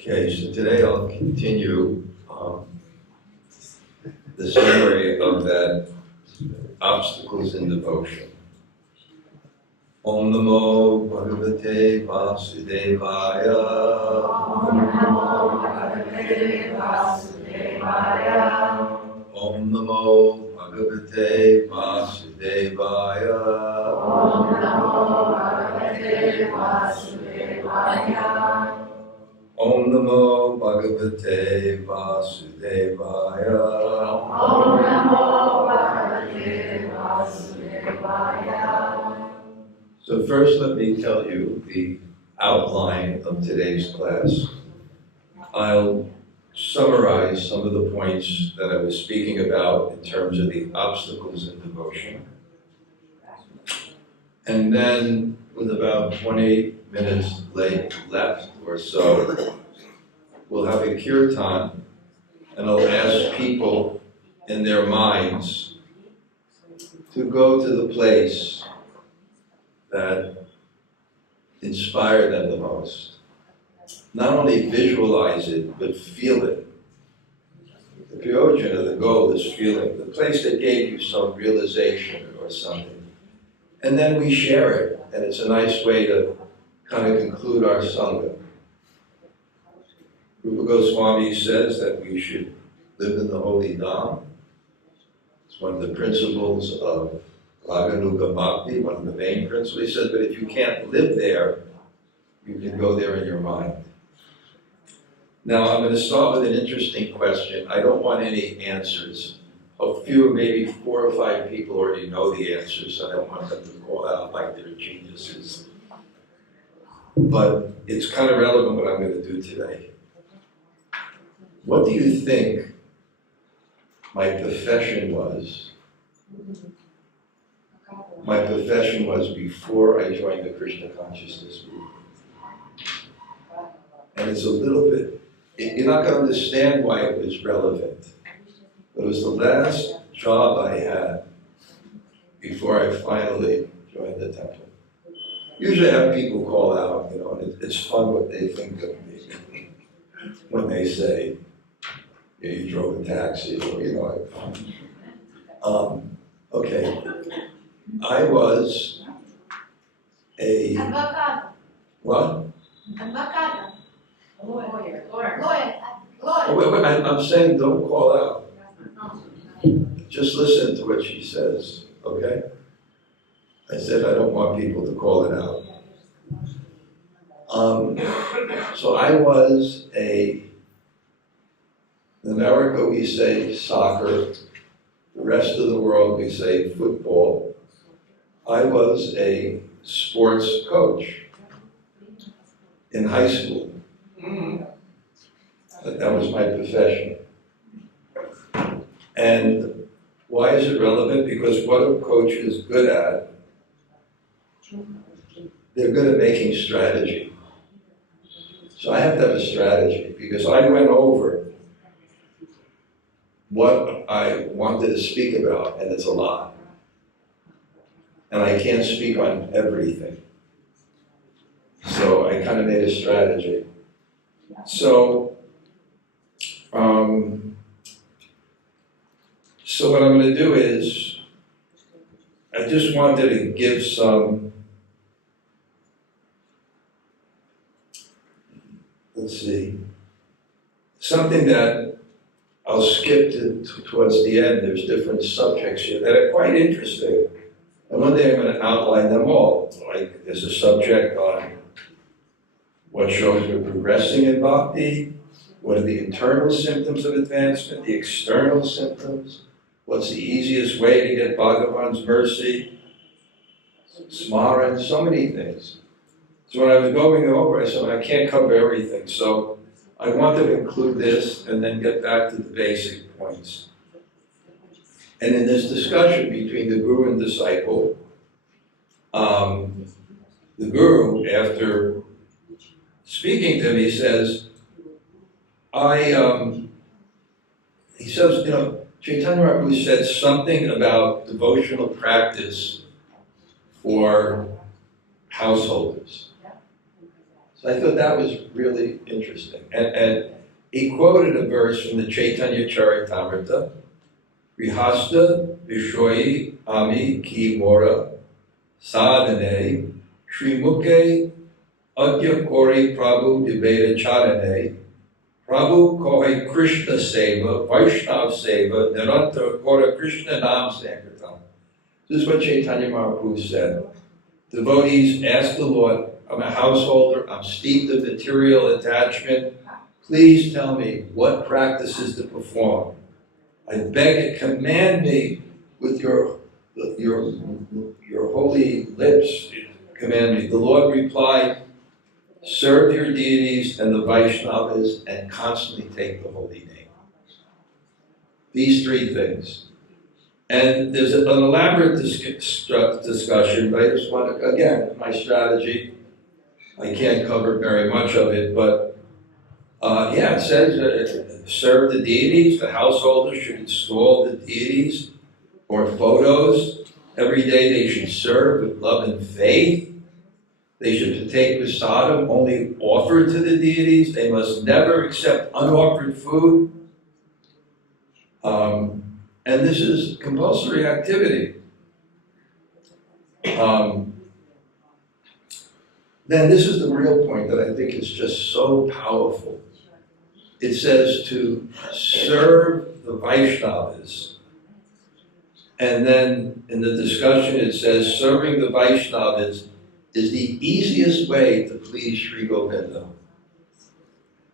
Okay, so today I'll continue the summary of that obstacles in devotion. Om Namo Bhagavate Vasudevaya. Om Namo Bhagavate Vasudevaya. Om Namo Bhagavate Vasudevaya. Om Namo Bhagavate Vasudevaya. Om Namo Bhagavate Vasudevaya. Om Namo Bhagavate Vasudevaya. So first let me tell you the outline of today's class. I'll summarize some of the points that I was speaking about in terms of the obstacles in devotion. And then with about 20 minutes left or so, we'll have a kirtan, and I'll ask people in their minds to go to the place that inspired them the most. Not only visualize it, but feel it. The priyojana, the goal is feeling, the place that gave you some realization or something. And then we share it, and it's a nice way to kind of conclude our Sangha. Rupa Goswami says that we should live in the holy Dham. It's one of the principles of Raganuga Bhakti, one of the main principles. He said, but if you can't live there, you can go there in your mind. Now I'm going to start with an interesting question. I don't want any answers. A few, maybe 4 or 5 people already know the answers, so I don't want them to call out like they're geniuses. But it's kind of relevant what I'm going to do today. What do you think my profession was? My profession was before I joined the Krishna consciousness movement. And it's a little bit, you're not going to understand why it was relevant. But it was the last job I had before I finally joined the temple. Usually I have people call out, and it's fun what they think of me when they say, yeah, you drove a taxi, or, okay. I was a... Advocado. What? Advocado. Lawyer. Oh, wait, I'm saying don't call out. Just listen to what she says, okay? I said I don't want people to call it out. So I was in America we say soccer, the rest of the world we say football. I was a sports coach in high school. That was my profession. And why is it relevant? Because what a coach is good at, they're good at making strategy. So I have to have a strategy because I went over what I wanted to speak about, and it's a lot. And I can't speak on everything. So I kind of made a strategy. So what I'm going to do is, I just wanted to give some, something that I'll skip towards the end. There's different subjects here that are quite interesting. And one day I'm going to outline them all. Like there's a subject on what shows we're progressing in Bhakti, what are the internal symptoms of advancement, the external symptoms, what's the easiest way to get Bhagavan's mercy, Smaran, so many things. So when I was going over, I said, I can't cover everything, so I wanted to include this and then get back to the basic points. And in this discussion between the guru and disciple, the guru, after speaking to him, he says, Chaitanya Mahaprabhu said something about devotional practice for householders. So I thought that was really interesting. And he quoted a verse from the Chaitanya Charitamrita, Grihasta Vishoyi Ami Ki Mora Sadhane Srimukhe Adya Kori Prabhu Dibeta Chadane Prabhu Kohe Krishna Seva Vaishnav Seva Nirantara Kora Krishna Nam Sankirtan. This is what Chaitanya Mahaprabhu said. Devotees ask the Lord, I'm a householder, I'm steeped in material attachment. Please tell me what practices to perform. I beg it, command me with your holy lips, command me. The Lord replied, serve your deities and the Vaishnavas and constantly take the holy name. These three things. And there's an elaborate discussion, but I just want to, again, my strategy, I can't cover very much of it, but it says serve the deities, the householders should install the deities or photos. Every day they should serve with love and faith. They should partake prasadam only offered to the deities. They must never accept unoffered food. And this is compulsory activity. Then this is the real point that I think is just so powerful. It says to serve the Vaishnavas. And then in the discussion it says serving the Vaishnavas is the easiest way to please Sri Govinda.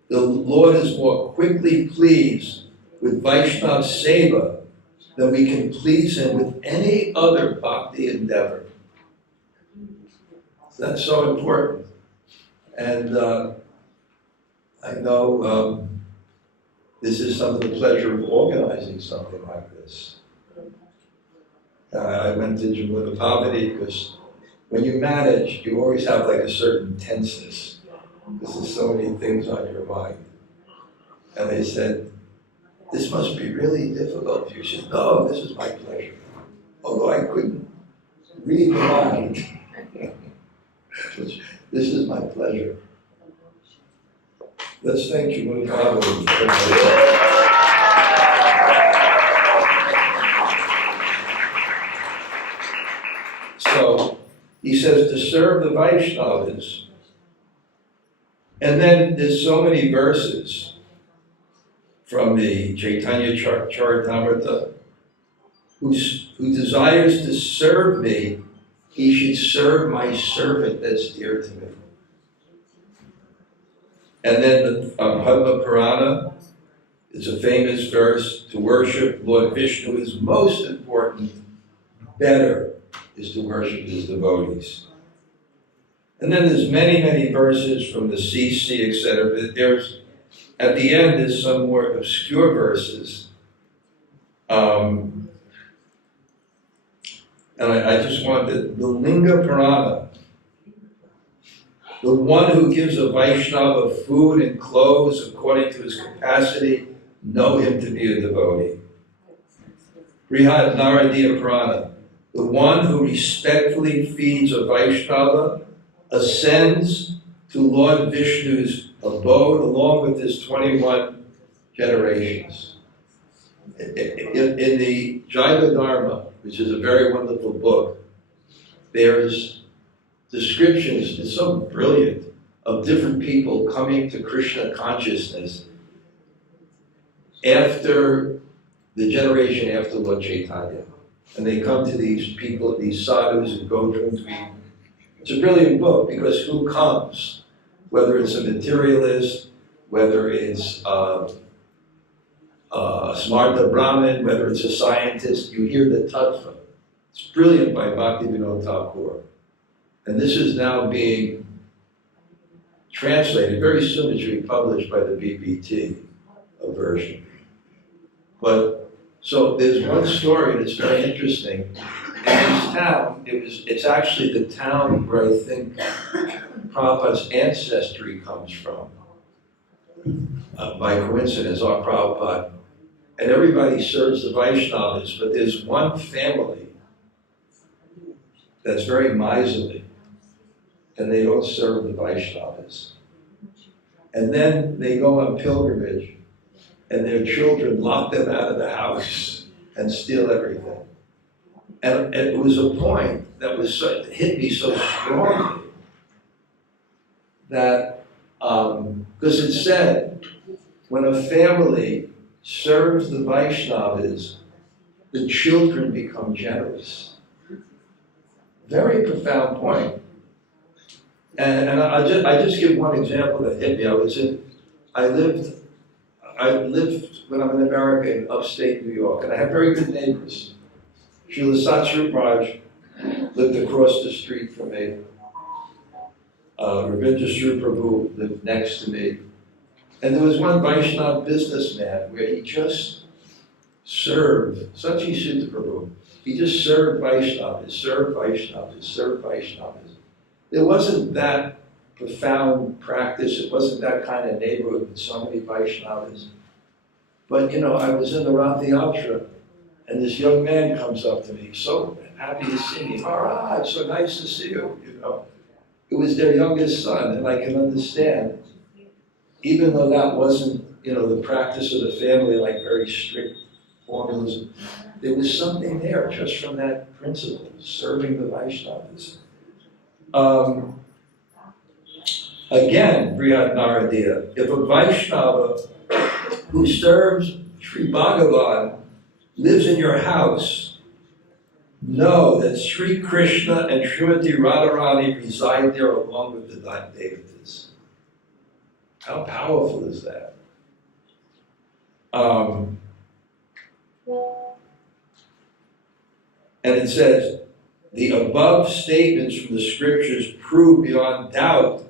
The Lord is more quickly pleased with Vaishnav Seva than we can please Him with any other bhakti endeavor. That's so important. And I know this is some of the pleasure of organizing something like this. I went to Jamuna Pavati because when you manage, you always have like a certain tenseness because there's so many things on your mind. And they said, this must be really difficult for you. She said, no, this is my pleasure. Although I couldn't read the mind, this is my pleasure. Let's thank Jamuna Pavati. So he says to serve the Vaishnavas. And then there's so many verses from the Chaitanya Charitamrita. Who desires to serve me, he should serve my servant that's dear to me. And then the Padma Purana is a famous verse, to worship Lord Vishnu is most important, better is to worship his devotees. And then there's many, many verses from the CC, etc. But there's, at the end, there's some more obscure verses. And I just wanted the Linga Purana, the one who gives a Vaishnava food and clothes according to his capacity, know him to be a devotee. Brihad Naradiya Purana, the one who respectfully feeds a Vaishnava, ascends to Lord Vishnu's abode along with his 21 generations. In the Jaiva Dharma, which is a very wonderful book, there's descriptions, it's so brilliant, of different people coming to Krishna consciousness after the generation after Lord Chaitanya. And they come to these people, these sadhus and go through. It's a brilliant book because who comes? Whether it's a materialist, whether it's a Smarta Brahmin, whether it's a scientist, you hear the tattva. It's brilliant by Bhaktivinoda Thakur. And this is now being translated. Very soon it should be published by the BBT, a version. But, so there's one story that's very interesting. In this town, it's actually the town where I think Prabhupada's ancestry comes from. By coincidence, our Prabhupada. And everybody serves the Vaishnavas, but there's one family that's very miserly, and they don't serve the Vaishnavas. And then they go on pilgrimage, and their children lock them out of the house and steal everything. And it was a point that hit me so strongly that, because it said, when a family serves the Vaishnavas, the children become generous. Very profound point. And I just give one example that hit me. I lived when I'm in America in upstate New York, and I had very good neighbors. Srila Satsvarup Raj lived across the street from me. Ravindra Sri Prabhu lived next to me. And there was one Vaishnava businessman where he just served, Sachi Siddha Prabhu, he just served Vaishnavas, served Vaishnavas, served Vaishnavas. There wasn't that profound practice, it wasn't that kind of neighborhood with so many Vaishnavas. But I was in the Rath Yatra, and this young man comes up to me, so happy to see me. Maharaj, so nice to see you, It was their youngest son, and I can understand, even though that wasn't, the practice of the family, like very strict formalism, there was something there just from that principle, serving the Vaishnavas. Again, Brihad Naradiya, if a Vaishnava who serves Sri Bhagavan lives in your house, know that Sri Krishna and Srimati Radharani reside there along with the devotees. How powerful is that? And it says, the above statements from the scriptures prove beyond doubt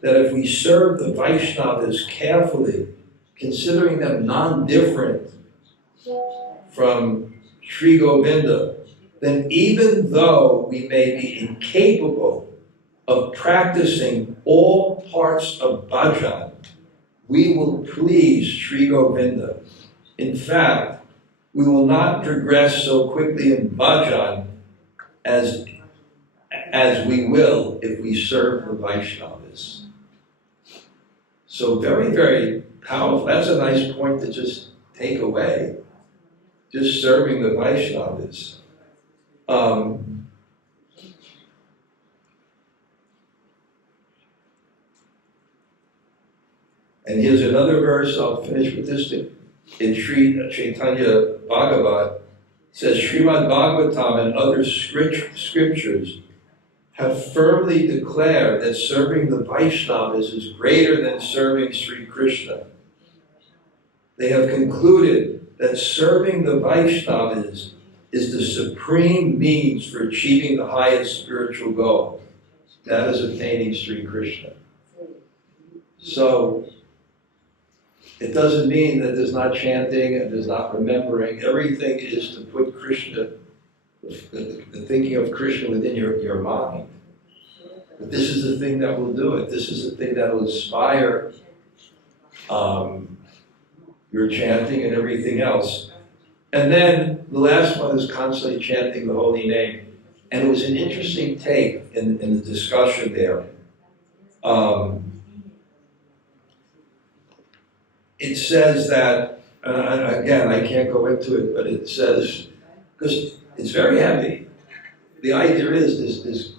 that if we serve the Vaishnavas carefully, considering them non-different from Sri Govinda, then even though we may be incapable of practicing all parts of bhajan, we will please Sri Govinda. In fact, we will not progress so quickly in bhajan as we will if we serve the Vaishnavas. So very, very powerful. That's a nice point to just take away. Just serving the Vaishnavas. And here's another verse, I'll finish with this. In Sri Chaitanya Bhagavat, it says, Srimad Bhagavatam and other scriptures have firmly declared that serving the Vaishnavas is greater than serving Sri Krishna. They have concluded that serving the Vaishnavas is the supreme means for achieving the highest spiritual goal. That is obtaining Sri Krishna. So, it doesn't mean that there's not chanting and there's not remembering. Everything is to put Krishna, the thinking of Krishna within your mind. But this is the thing that will do it. This is the thing that will inspire your chanting and everything else. And then the last one is constantly chanting the holy name. And it was an interesting take in the discussion there. It says that, again, I can't go into it, but it says, because it's very heavy. The idea is this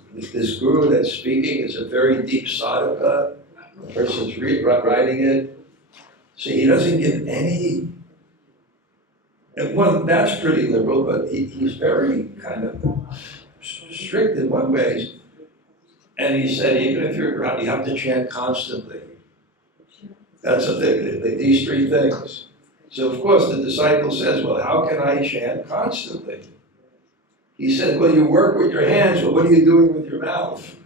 guru that's speaking is a very deep sadhaka. The person's writing it. So he doesn't give any, well, that's pretty liberal, but he's very kind of strict in one way. And he said, even if you're around, you have to chant constantly. That's the thing, these three things. So of course the disciple says, well, how can I chant constantly? He said, well, you work with your hands, but what are you doing with your mouth?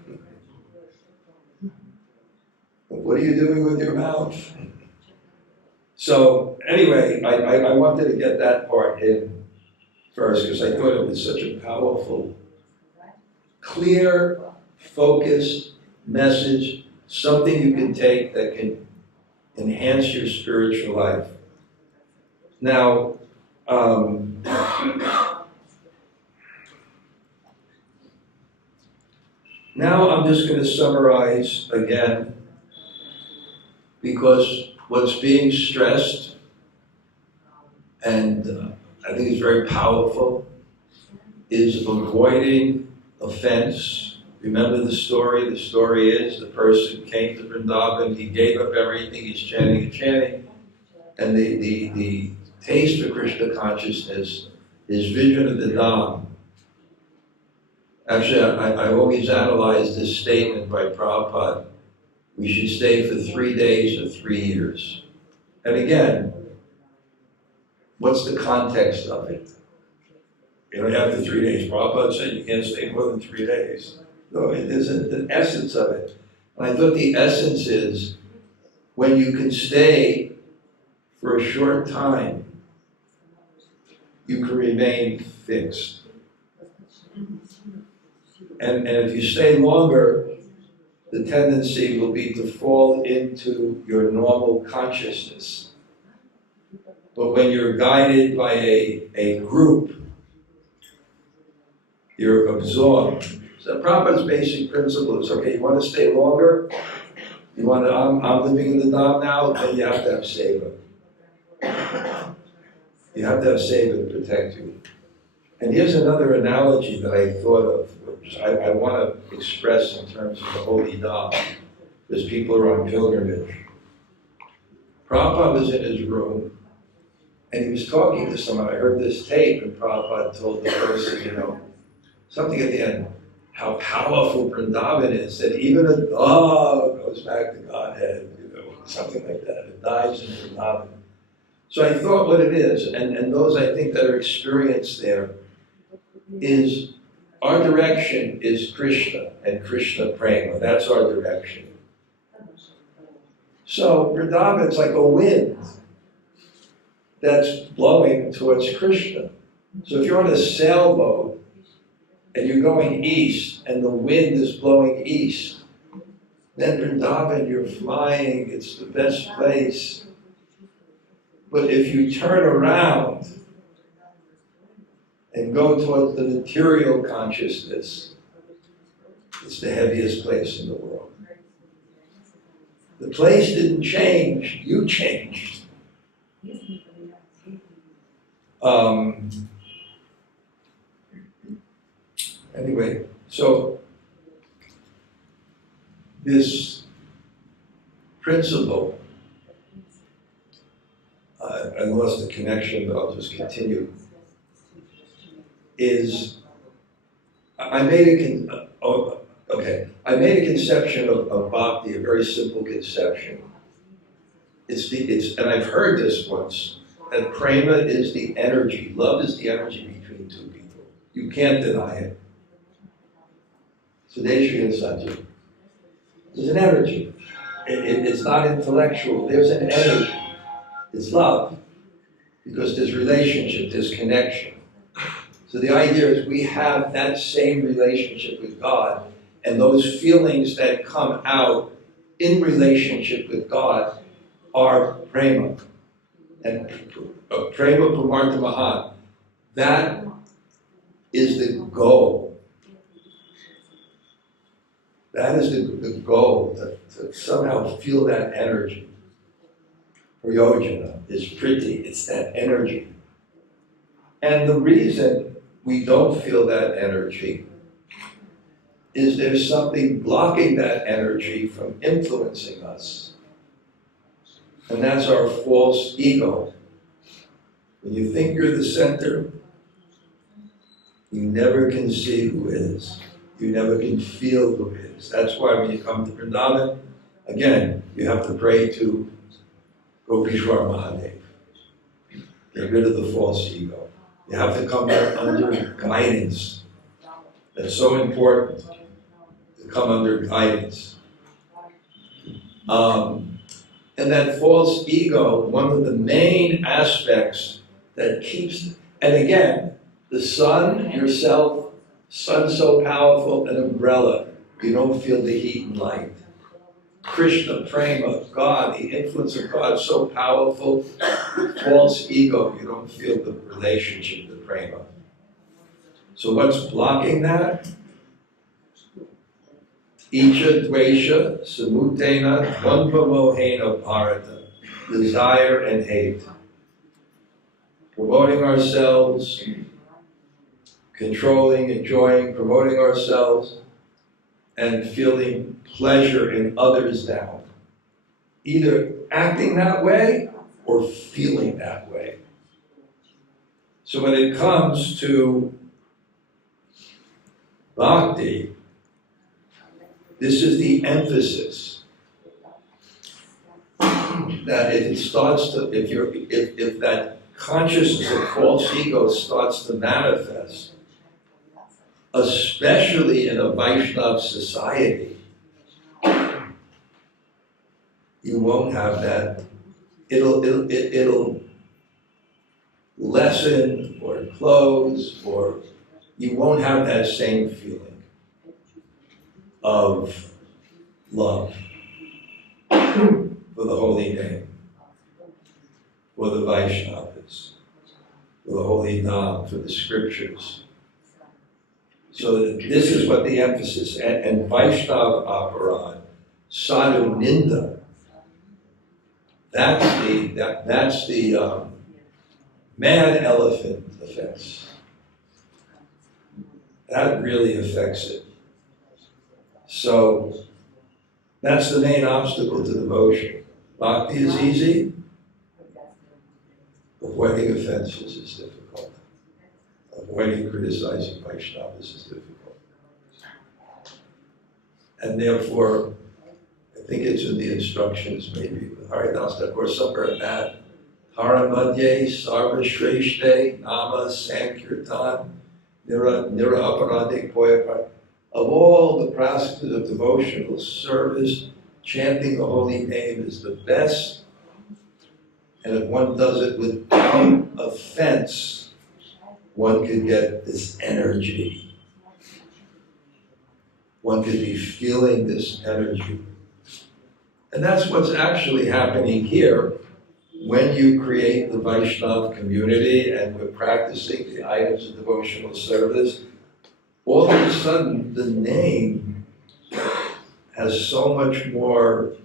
What are you doing with your mouth? So anyway, I wanted to get that part in first because I thought it was such a powerful, clear, focused message, something you can take that can enhance your spiritual life. Now, now I'm just going to summarize again because what's being stressed, and I think it's very powerful, is avoiding offense. Remember the story? The story is the person came to Vrindavan, he gave up everything, he's chanting and chanting, and the taste for Krishna consciousness, his vision of the Dham. Actually, I always analyze this statement by Prabhupada. We should stay for 3 days or 3 years. And again, what's the context of it? You know, after 3 days, Prabhupada said you can't stay more than 3 days. No, it isn't the essence of it. And I thought the essence is when you can stay for a short time, you can remain fixed. And if you stay longer, the tendency will be to fall into your normal consciousness. But when you're guided by a group, you're absorbed. So Prabhupada's basic principle is, okay, you want to stay longer? You want to, I'm living in the Dham now, then you have to have seva. You have to have seva to protect you. And here's another analogy that I thought of, which I want to express in terms of the Holy Dham, because people are on pilgrimage. Prabhupada was in his room, and he was talking to someone. I heard this tape, and Prabhupada told the person, you know, something at the end, how powerful Vrindavan is, that even a dog goes back to Godhead, you know, something like that. It dies in Vrindavan. So I thought what it is, and those I think that are experienced there, is our direction is Krishna and Krishna Prema. That's our direction. So Vrindavan's like a wind that's blowing towards Krishna. So if you're on a sailboat and you're going east and the wind is blowing east, then Vrindavan, you're flying, it's the best place. But if you turn around and go towards the material consciousness, it's the heaviest place in the world. The place didn't change, you changed. Anyway, so this principle, I lost the connection, but I'll just continue, is, I made a conception of Bhakti, a very simple conception. And I've heard this once, that prema is the energy, love is the energy between two people. You can't deny it. Sudeshri and Sanjay. There's an energy. It's not intellectual, there's an energy. It's love, because there's relationship, there's connection. So the idea is we have that same relationship with God, and those feelings that come out in relationship with God are prema. And prema pumartha mahat, that is the goal. That is the goal, to somehow feel that energy. Prayojana is pretty, it's that energy. And the reason we don't feel that energy is there's something blocking that energy from influencing us. And that's our false ego. When you think you're the center, you never can see who is. You never can feel who is. That's why when you come to Vrindavan, again, you have to pray to Gopishwar Mahadev. Get rid of the false ego. You have to come under guidance. That's so important, to come under guidance. And that false ego, one of the main aspects that keeps, and again, the sun, yourself, sun's so powerful, an umbrella, you don't feel the heat and light. Krishna, prema, God, the influence of God is so powerful, false ego, you don't feel the relationship, the prema. So what's blocking that Icha dvesha samutena dvandva mohena bharata, desire and hate. Promoting ourselves, controlling, enjoying, promoting ourselves, and feeling pleasure in others now. Either acting that way or feeling that way. So when it comes to Bhakti, this is the emphasis. That if it starts to, if that consciousness of false ego starts to manifest, especially in a Vaishnava society, you won't have that. It'll lessen or close, or you won't have that same feeling of love for the holy name, for the Vaishnavas, for the holy Nam, for the scriptures. So that this is what the emphasis, and Vaishnava aparad, sadhu ninda, that's the mad elephant offense. That really affects it. So that's the main obstacle to devotion. Bhakti is easy. Avoiding offenses is difficult. Avoiding criticizing Vaishnavas is difficult. And therefore, I think it's in the instructions maybe, Harinasta, or somewhere in that, Haramadye, Sarva Shreshte, Nama, Sankirtan, Nira Aparade Poyapar. Of all the practices of devotional service, chanting the holy name is the best. And if one does it without offense, one could get this energy. One could be feeling this energy. And that's what's actually happening here when you create the Vaishnava community and we're practicing the items of devotional service. All of a sudden, the name has so much more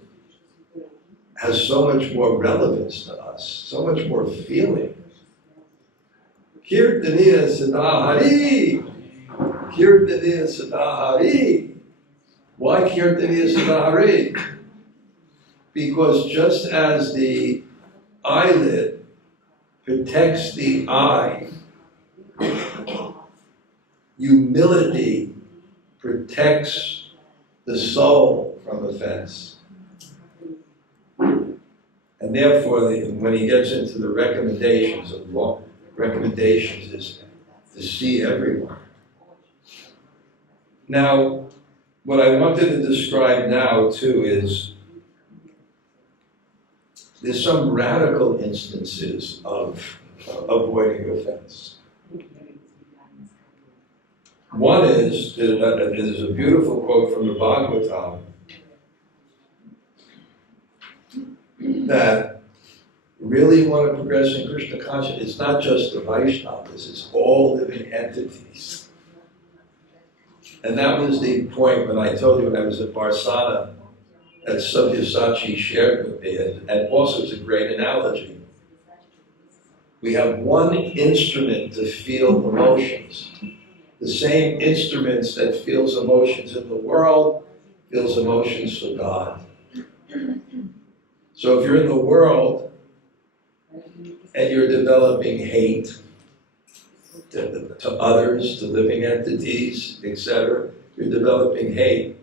relevance to us, so much more feeling. Kirtaniya Sadahari! Kirtaniya Sadahari! Why Kirtaniya Sadahari? Because just as the eyelid protects the eye, humility protects the soul from offense. And therefore, when he gets into the recommendations of law, recommendations is to see everyone. Now, what I wanted to describe now too is there's some radical instances of avoiding offense. One is, there's a beautiful quote from the Bhagavatam that really want to progress in Krishna consciousness. It's not just the Vaishnavas, it's all living entities. And that was the point when I told you when I was at Barsana, that Sabyasachi shared with me, and also it's a great analogy. We have one instrument to feel emotions. The same instruments that feels emotions in the world, feels emotions for God. So if you're in the world and you're developing hate to others, to living entities, etc., you're developing hate,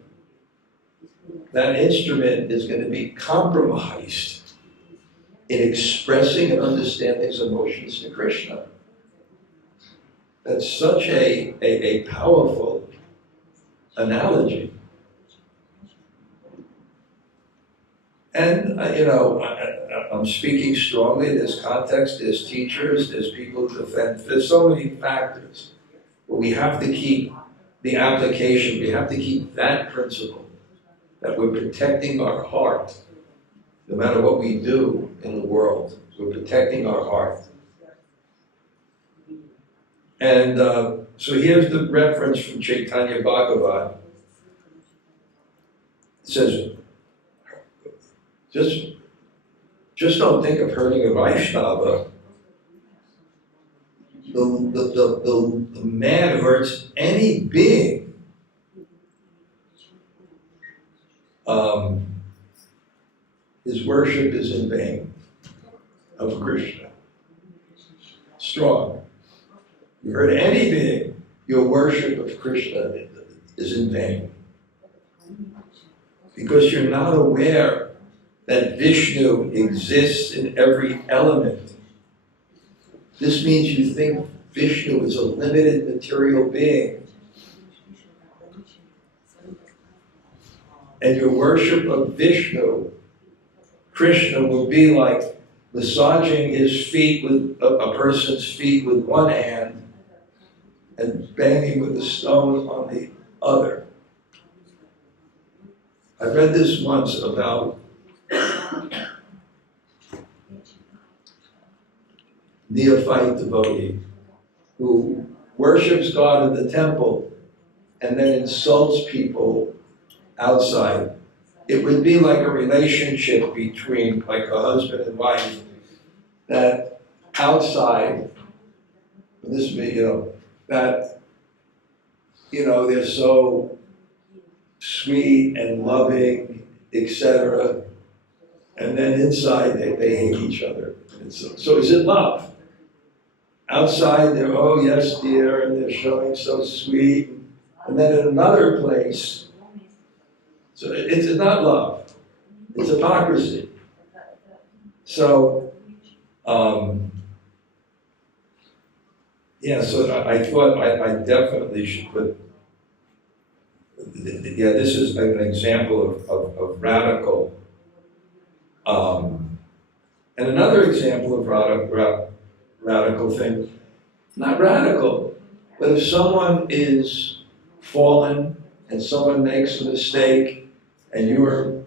that instrument is going to be compromised in expressing and understanding his emotions to Krishna. That's such a powerful analogy. And, I'm speaking strongly, there's context, there's teachers, there's people who defend, there's so many factors. But we have to keep the application, we have to keep that principle, that we're protecting our heart, no matter what we do in the world, we're protecting our heart. And so here's the reference from Chaitanya Bhagavat. It says, just don't think of hurting a Vaishnava. The man who hurts any being, his worship is in vain of Krishna. Strong. You hurt any being, your worship of Krishna is in vain. Because you're not aware that Vishnu exists in every element. This means you think Vishnu is a limited material being. And your worship of Vishnu, Krishna, will be like massaging his feet with a person's feet with one hand and banging with a stone on the other. I read this once about neophyte devotee who worships God in the temple and then insults people outside. It would be like a relationship between like a husband and wife that outside, this would be, that, they're so sweet and loving, etc. And then inside they hate each other. And so is it love? Outside they're, oh yes dear, and they're showing so sweet. And then in another place, so it's not love, it's hypocrisy. So, so I thought I definitely should put, this is an example of radical. And another example of radical thing, not radical, but if someone is fallen and someone makes a mistake and you are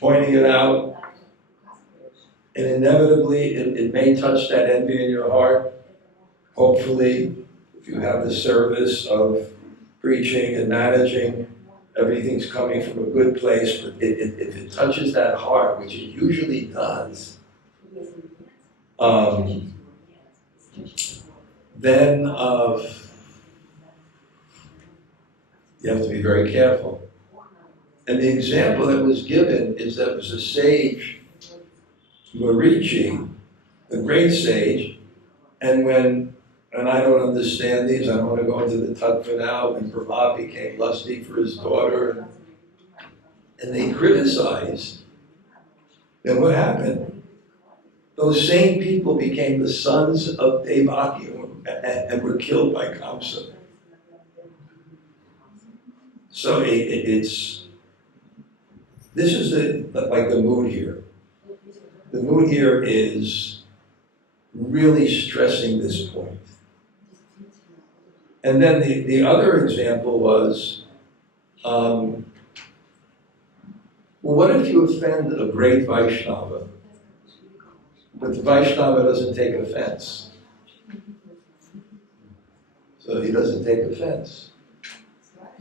pointing it out, and inevitably it may touch that envy in your heart. Hopefully, if you have the service of preaching and managing, everything's coming from a good place, but if it touches that heart, which it usually does, then you have to be very careful. And the example that was given is that it was a sage, Marichi, a great sage, and I don't understand these, I don't want to go into the tattva now, when Brahma became lusty for his daughter, and they criticized, then what happened? Those same people became the sons of Devaki and were killed by Kamsa. So this is the mood here. The mood here is really stressing this point. And then the other example was, well, what if you offend a great Vaishnava, but the Vaishnava doesn't take offense? So he doesn't take offense.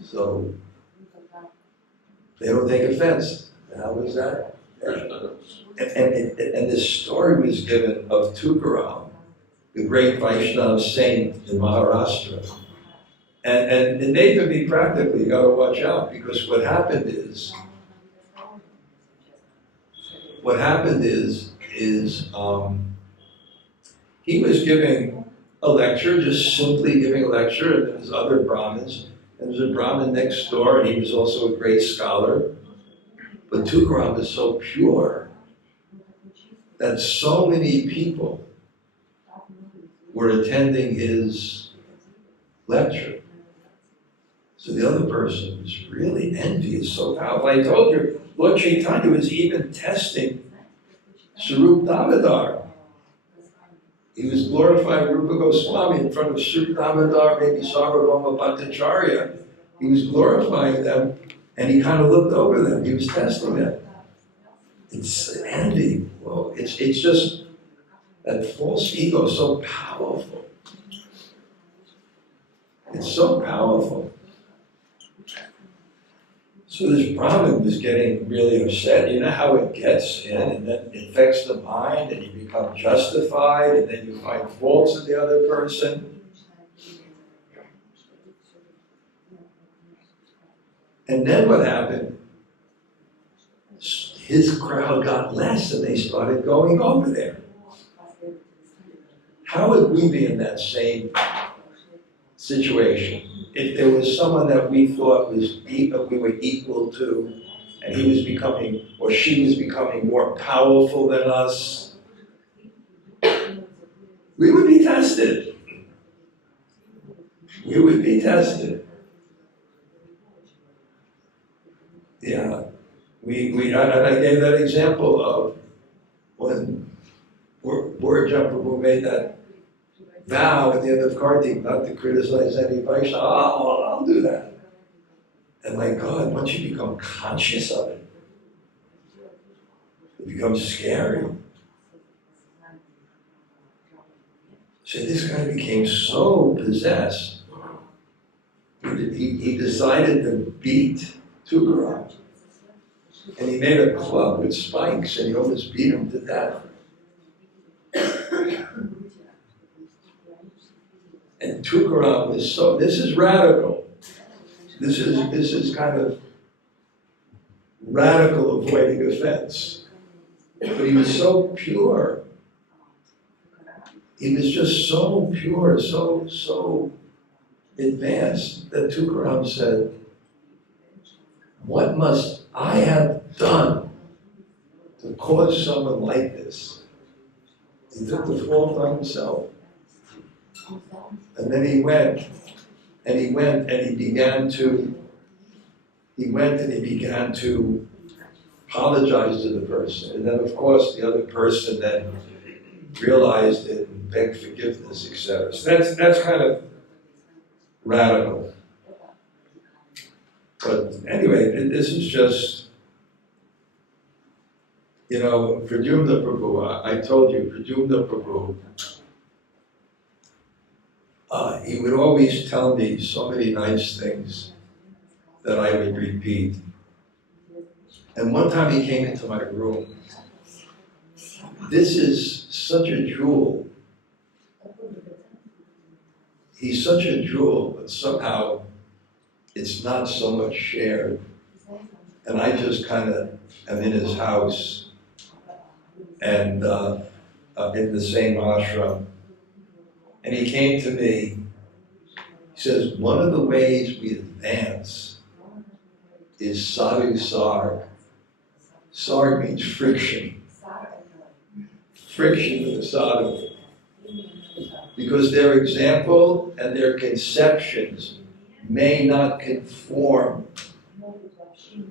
So they don't take offense. How was that? And this story was given of Tukaram, the great Vaishnava saint in Maharashtra. And it may even be practical, you gotta watch out, because what happened is he was giving a lecture, just simply giving a lecture, and there was other Brahmins, and there was a Brahmin next door, and he was also a great scholar. But Tukaram is so pure that so many people were attending his lecture. So the other person was really envious, so powerful. I told you, Lord Chaitanya was even testing Sri Damodar. He was glorifying Rupa Goswami in front of Sri Damodar, maybe Sarvabhauma Bhattacharya. He was glorifying them, and he kind of looked over them. He was testing them. It's envy. Well, it's just that false ego is so powerful. It's so powerful. So this Brahmin was getting really upset. You know how it gets in, and then it affects the mind, and you become justified, and then you find faults in the other person. And then what happened? His crowd got less, and they started going over there. How would we be in that same situation? If there was someone that we thought was we were equal to, and he was becoming, or she was becoming more powerful than us, we would be tested. We would be tested. Yeah. I gave that example of when Lord Chaitanya made that vow at the end of Kartik not to criticize any Vaishnava. Oh, I'll do that. And my God, once you become conscious of it, it becomes scary. So this guy became so possessed, he decided to beat Tukaram. And he made a club with spikes, and he almost beat him to death. And Tukaram was so, this is radical. This is kind of radical avoiding offense. But he was so pure. He was just so pure, so advanced that Tukaram said, what must I have done to cause someone like this? He took the fault on himself. And then he went and he began to apologize to the person. And then of course the other person then realized it and begged forgiveness, etc. So that's kind of radical. But anyway, this is just, you know, Pradyumna Prabhu, I told you, Pradyumna Prabhu, he would always tell me so many nice things that I would repeat. And one time he came into my room. This is such a jewel. He's such a jewel, but somehow it's not so much shared. And I just kind of am in his house and in the same ashram. And he came to me, he says, one of the ways we advance is sadhu sarg. Sarg means friction. Friction with the sadhu. Because their example and their conceptions may not conform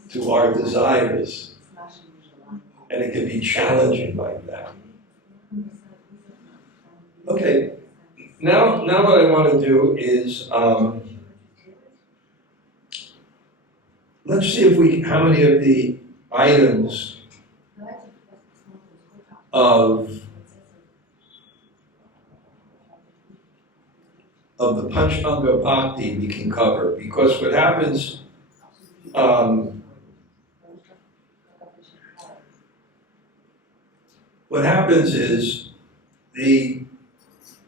to our desires. And it can be challenging like that. Okay, now what I want to do is, let's see how many of the items of the Panchanga Bhakti we can cover, because what happens, is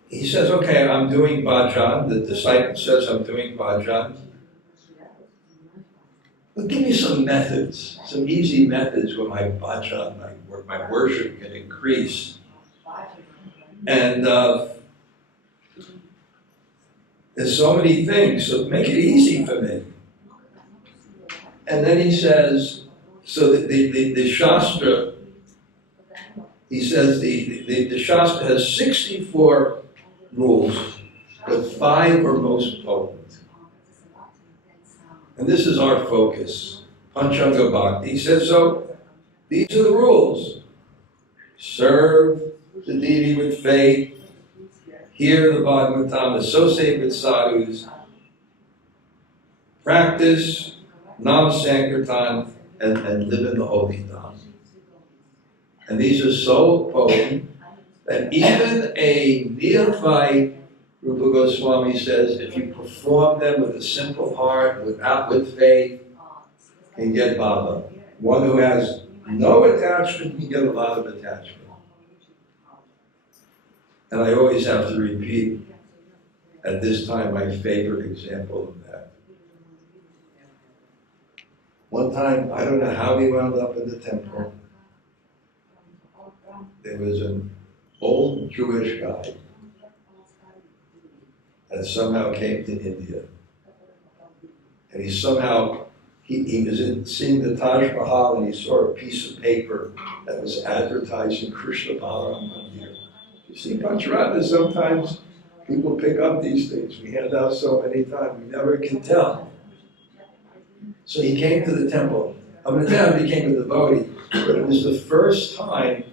he says, okay, I'm doing bhajan, the disciple says, I'm doing bhajan. But give me some methods, some easy methods where my bhajan, my worship can increase. And there's so many things, so make it easy for me. And then he says, so the Shastra, he says the Shastra has 64 rules, but 5 are most potent. And this is our focus, Panchanga Bhakti. He says, so these are the rules. Serve the deity with faith, hear the Bhagavatam, associate with sadhus, practice Nam Sankirtan, and live in the holy Dham. And these are so potent that even a neophyte, Rupa Goswami says, if you perform them with a simple heart, with faith, can get Baba. One who has no attachment can get a lot of attachment. And I always have to repeat at this time my favorite example of that. One time, I don't know how we wound up in the temple. There was an old Jewish guy that somehow came to India. And he somehow, he was seeing the Taj Mahal and he saw a piece of paper that was advertising Krishna Balaram Mandir. You see, Pancharada, sometimes people pick up these things. We hand out so many times, we never can tell. So he came to the temple. I'm going to tell him he became a devotee, but it was the first time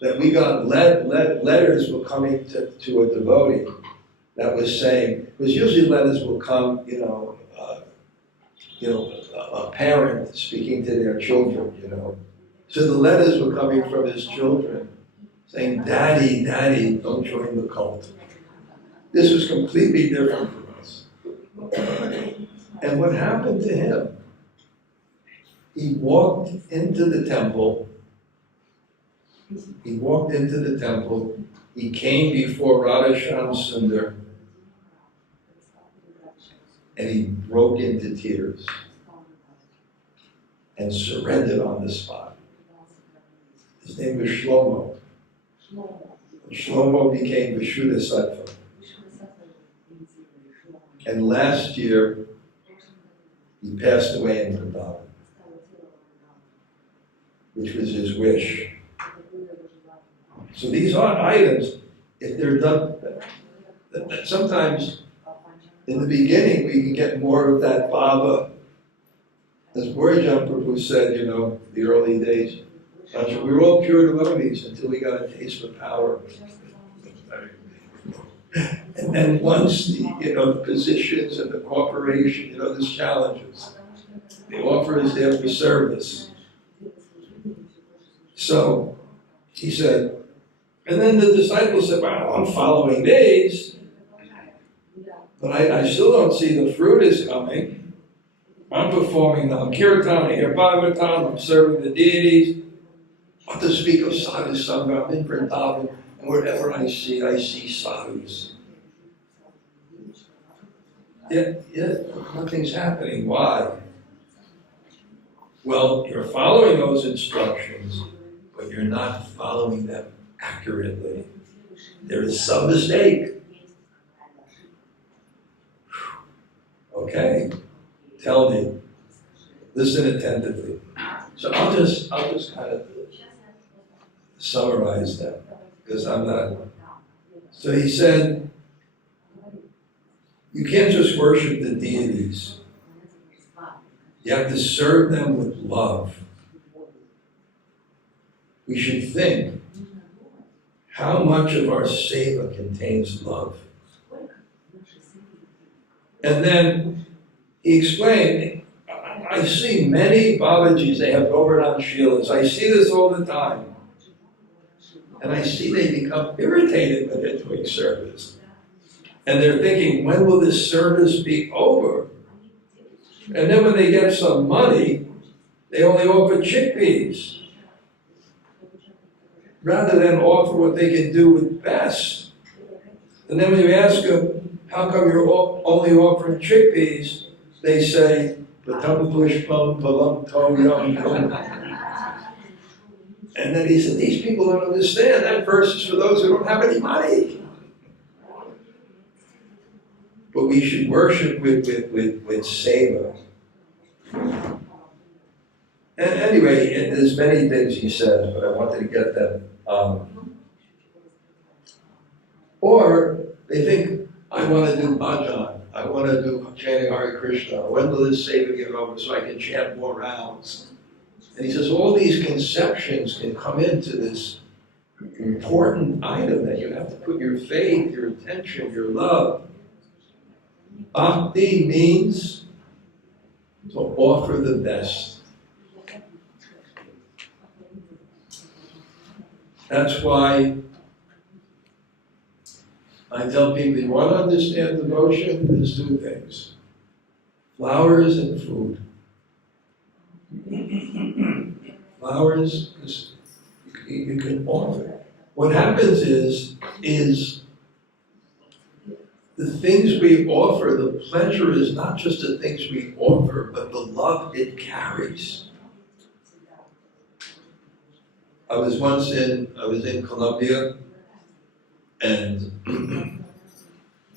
that we got letters were coming to a devotee that was saying, because usually letters will come, a parent speaking to their children, So the letters were coming from his children saying, Daddy, Daddy, don't join the cult. This was completely different from us. And what happened to him? He walked into the temple. He came before Radhashyam Sundar and he broke into tears and surrendered on the spot. His name was Shlomo. Shlomo became Vishuddhasattva. And last year, he passed away in Vrindavan, which was his wish. So these are items, if they're done, that sometimes in the beginning we can get more of that Baba. As Bhakti Prabhu said, the early days, we were all pure devotees until we got a taste of power. And then once the positions and the corporation, there's challenges. The offer is there for service. So he said, and then the disciples said, well, I'm following these, but I still don't see the fruit is coming. I'm performing the Kirtan, I hear Bhagavatam, I'm serving the deities. What to speak of sadhu sangha? I'm in Vrindavan, and wherever I see sadhus. Yet nothing's happening. Why? Well, you're following those instructions, but you're not following them accurately. There is some mistake. Okay, tell me. Listen attentively. So I'll just kind of summarize that, because I'm not. So he said, you can't just worship the deities. You have to serve them with love. We should think, how much of our seva contains love? And then he explained, I see many Babajis, they have Govardhan Shilas. I see this all the time. And I see they become irritated when they're doing service. And they're thinking, when will this service be over? And then when they get some money, they only offer chickpeas, rather than offer what they can do with best. And then when you ask them, how come you're only offering chickpeas? They say, Patam pushpam palam tom yam yam. And then he said, these people don't understand. That verse is for those who don't have any money. But we should worship with seva. And anyway, there's many things he says, but I wanted to get them. Or they think, I want to do bhajan. I want to do chanting Hare Krishna. When will this seva get over so I can chant more rounds? And he says, all these conceptions can come into this important item that you have to put your faith, your attention, your love. Bhakti means to offer the best. That's why I tell people, you want to understand devotion, there's two things. Flowers and food. flowers, you can offer. What happens is the things we offer, the pleasure is not just the things we offer, but the love it carries. I was in Colombia, and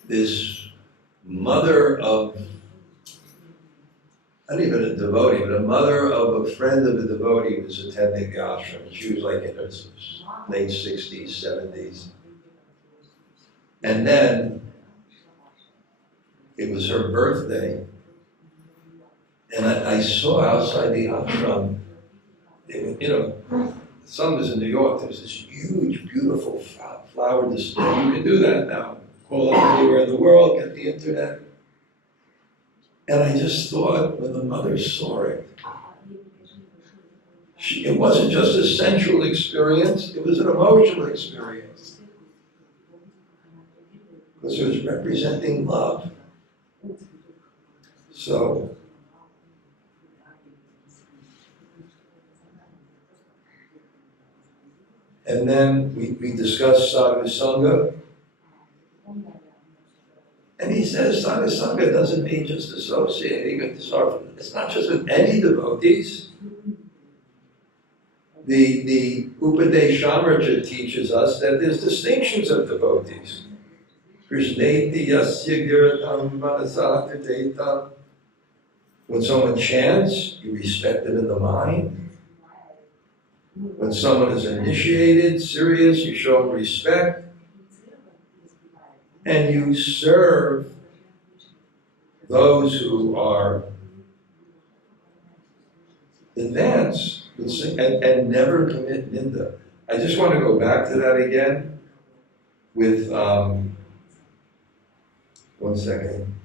this mother of, not even a devotee, but a mother of a friend of a devotee was attending the ashram. She was like in her late 60s, 70s. And then it was her birthday, and I saw outside the ashram, the sun was in New York, there was this huge, beautiful flower display. You can do that now. Call up anywhere in the world, get the internet. And I just thought, when the mother saw it, it wasn't just a sensual experience, it was an emotional experience. Because it was representing love. So, and then we discussed sadhu sangha. And he says sadhu sangha doesn't mean just associating with the it's not just with any devotees. The Upadeshamrita teaches us that there's distinctions of devotees. Krishneti yasya giratam manasatiteta. When someone chants, you respect them in the mind. When someone is initiated, serious, you show them respect. And you serve those who are advanced and never commit ninda. I just want to go back to that again with, one second.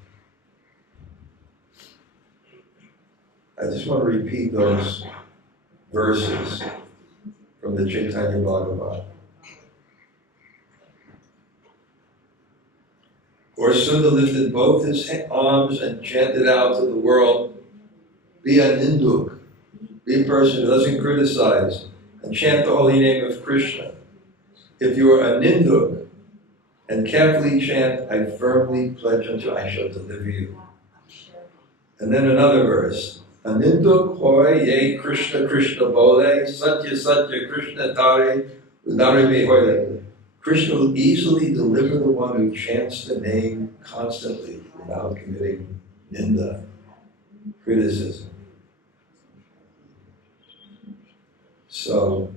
I just want to repeat those verses from the Chaitanya Bhagavat. Or Sunda lifted both his arms and chanted out to the world, be a ninduk, be a person who doesn't criticize, and chant the holy name of Krishna. If you are a ninduk and carefully chant, I firmly pledge unto I shall deliver you. And then another verse, Aninduk hoy ye Krishna Krishna bole, satya satya Krishna tare, udare me hoyle. Krishna will easily deliver the one who chants the name constantly without committing ninda, criticism. So,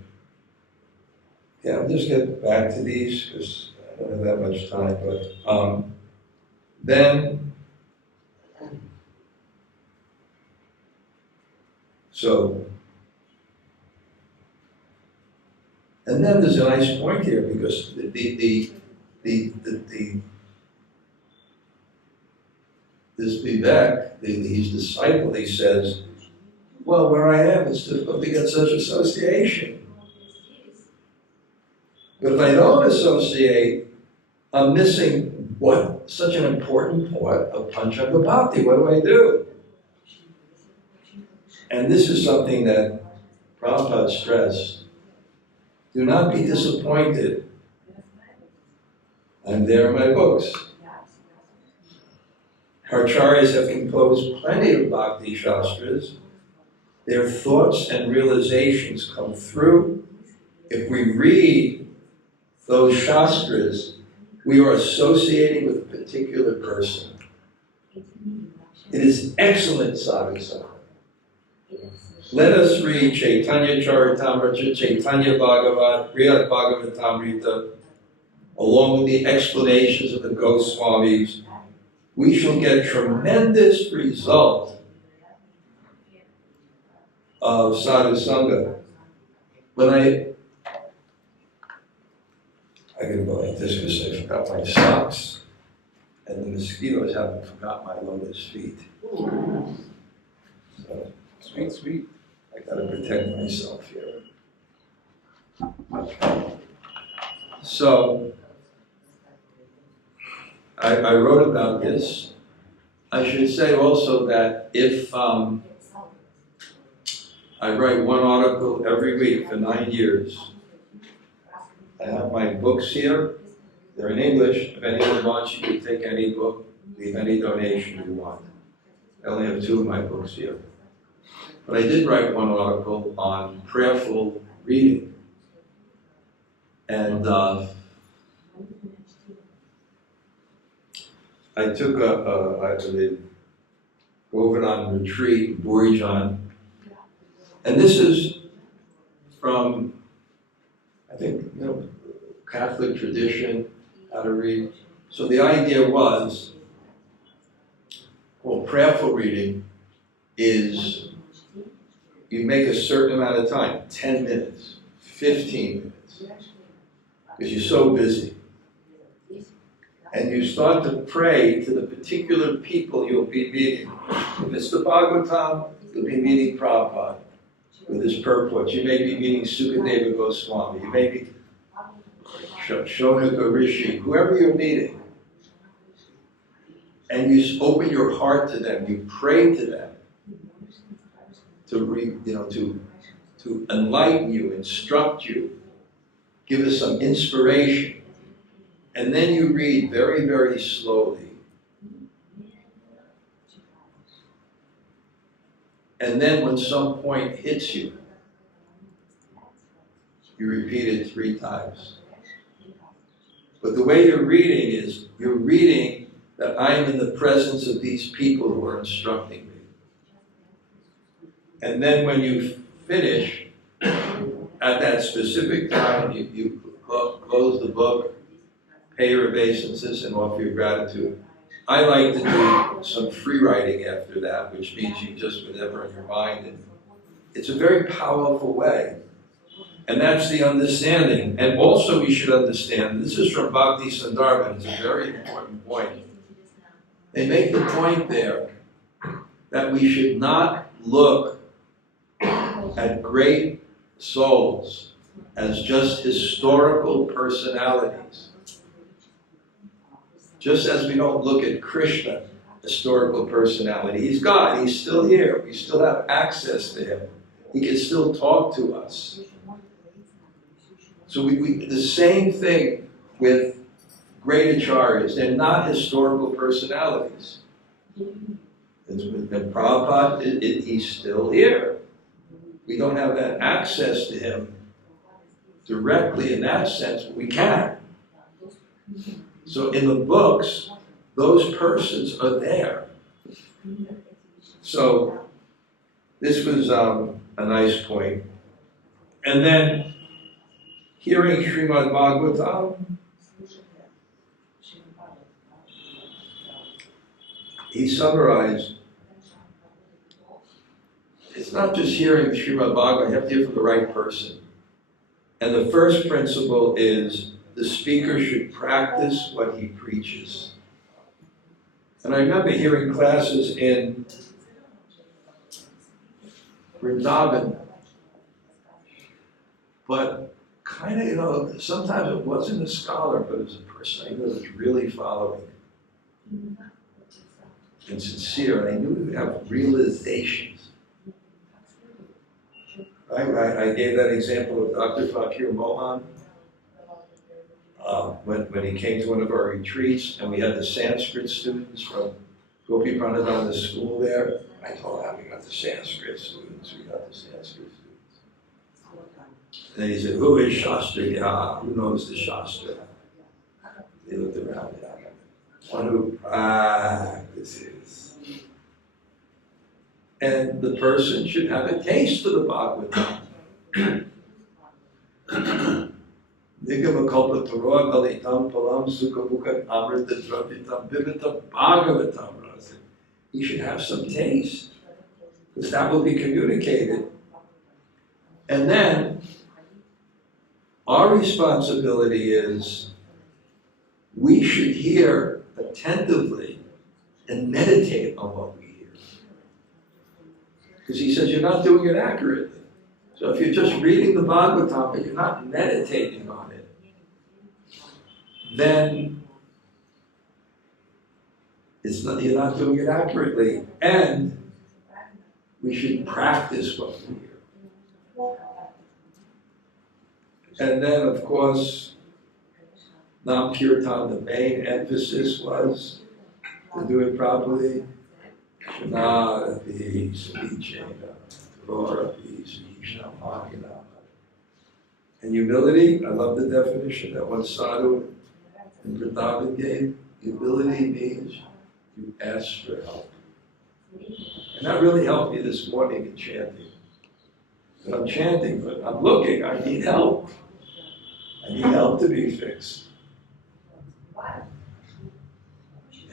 yeah, I'll just get back to these because I don't have that much time, but then, so, and then there's a nice point here because this Vivek, his disciple, he says, well, where I am, it's difficult to get such association. But if I don't associate, I'm missing such an important part of Panchanga Bhakti. What do I do? And this is something that Prabhupada stressed. Do not be disappointed. I'm there in my books. Acharyas have composed plenty of Bhakti Shastras. Their thoughts and realizations come through. If we read those Shastras, we are associating with a particular person. It is excellent sadhu. Let us read Chaitanya Charitamrita, Chaitanya Bhagavat, Srimad Bhagavatamrita, along with the explanations of the Goswamis. We shall get tremendous result of sadhu sangha. When I gotta go like this because I forgot my socks, and the mosquitoes haven't forgot my lotus feet. So, sweet. I gotta protect myself here. Okay. So, I wrote about this. I should say also that if I write one article every week for 9 years. I have my books here. They're in English. If anyone wants, you can take any book, leave any donation you want. I only have 2 of my books here. But I did write one article on prayerful reading. And I took I believe, Govardhan retreat, Burijan. And this is from, I think, Catholic tradition, how to read. So the idea was, well, prayerful reading is you make a certain amount of time, 10 minutes, 15 minutes, because you're so busy. And you start to pray to the particular people you'll be meeting. If it's the Bhagavatam, you'll be meeting Prabhupada with his purport. You may be meeting Sukadeva Goswami. You may be Shonaka Rishi, whoever you're meeting. And you open your heart to them. You pray to them to enlighten you, instruct you, give us some inspiration. And then you read very, very slowly. And then when some point hits you, you repeat it 3 times. But the way you're reading is, you're reading that I am in the presence of these people who are instructing me. And then when you finish, at that specific time, you close the book, pay your obeisances, and offer your gratitude. I like to do some free writing after that, which means you just whatever in your mind. And it's a very powerful way. And that's the understanding. And also we should understand, this is from Bhakti Sandarbha, it's a very important point. They make the point there that we should not look at great souls as just historical personalities. Just as we don't look at Krishna, historical personality. He's God, he's still here. We still have access to him. He can still talk to us. So the same thing with great acharyas. They're not historical personalities. And Prabhupada, he's still here. We don't have that access to him directly in that sense, but we can. So in the books, those persons are there. So this was a nice point. And then hearing Srimad Bhagavatam, he summarized, it's not just hearing Srimad Bhagavatam, you have to hear from the right person. And the first principle is the speaker should practice what he preaches. And I remember hearing classes in Vrindavan, but kind of, sometimes it wasn't a scholar, but it was a person I knew that was really following and sincere, and I knew he would have realizations. I gave that example of Dr. Fakir Mohan when he came to one of our retreats, and we had the Sanskrit students from Gopi Pranadhana school there. I told him, we got the Sanskrit students, And then he said, who is Shastra? Yeah, who knows the Shastra? They looked around, one who practices. And the person should have a taste for the Bhagavatam. Nigama Taro Galitam Palam Sukhabukam Amrita Dravitam Vivita Bhagavatam. He should have some taste, because that will be communicated. And then our responsibility is we should hear attentively and meditate on what we hear. Because he says you're not doing it accurately. So if you're just reading the Bhagavatam but you're not meditating on it, then you're not doing it accurately. And we should practice what we hear. And then, of course, Nam Kirtan, the main emphasis was to do it properly. Shana, peace, Vichena, Aurora, peace, Ishna, Mahina. And humility, I love the definition that one sadhu in Vrindavan gave. Humility means you ask for help. And that really helped me this morning in chanting. And I'm chanting, but I'm looking, I need help. I need help to be fixed.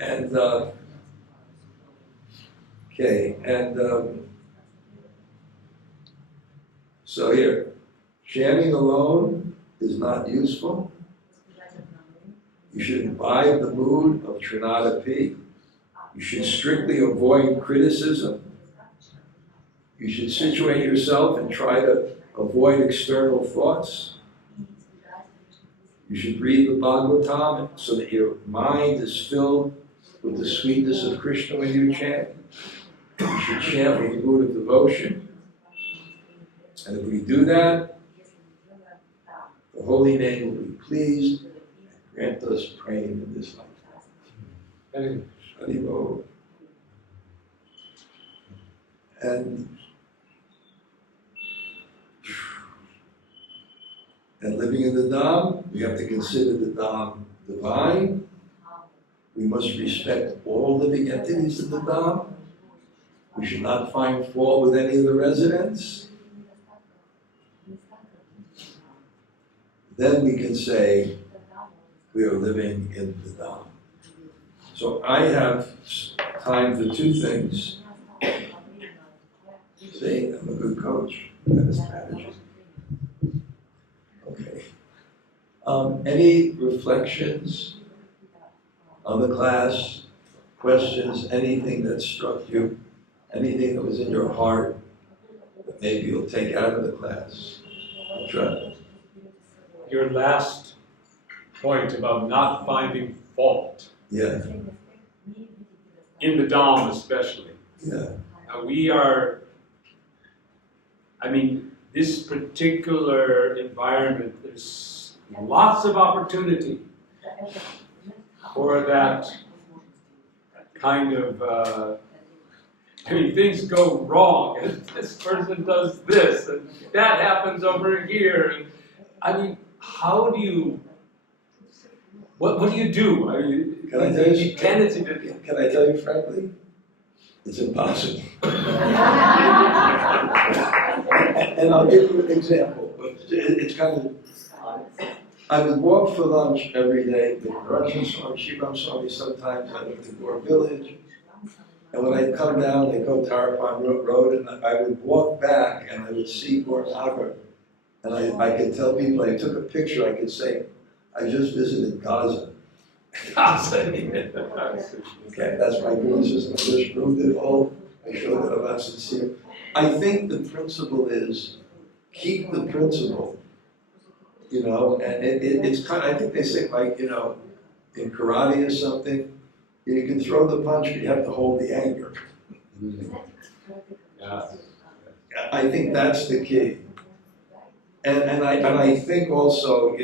And, so here, chanting alone is not useful. You should imbibe the mood of Trinadapi. You should strictly avoid criticism. You should situate yourself and try to avoid external thoughts. You should read the Bhagavatam so that your mind is filled with the sweetness of Krishna when you chant. You should chant with the mood of devotion. And if we do that, the holy name will be pleased and grant us praying in this lifetime. Haribol. And living in the Dham, we have to consider the Dham divine. We must respect all living entities in the Dham. We should not find fault with any of the residents. Then we can say we are living in the Dham. So I have time for two things. See, I'm a good coach. I have a strategy. Okay. Any reflections on the class, questions, anything that struck you, anything that was in your heart that maybe you'll take out of the class? Try. Your last point about not finding fault. Yeah. In the Dham especially. Yeah. We are, this particular environment, there's lots of opportunity for that kind of, things go wrong, and this person does this, and that happens over here, and how do you, what do you do? Can I tell you? Tendency to, Can I tell you frankly? It's impossible. And I'll give you an example. It's kind of, I would walk for lunch every day with Rajan Swami, Shivam Swami, sometimes I went to Gore Village. And when I come down, I go Tarapan Road, and I would walk back and I would see Gore Nagar. And I could tell people, I took a picture, I could say, I just visited Gaza. Okay, that's my criticism. I just proved it all. I showed that I'm not sincere. I think the principle is keep the principle, and it's kind of, I think they say in karate or something, you can throw the punch, but you have to hold the anger. yeah. I think that's the key. And I think also,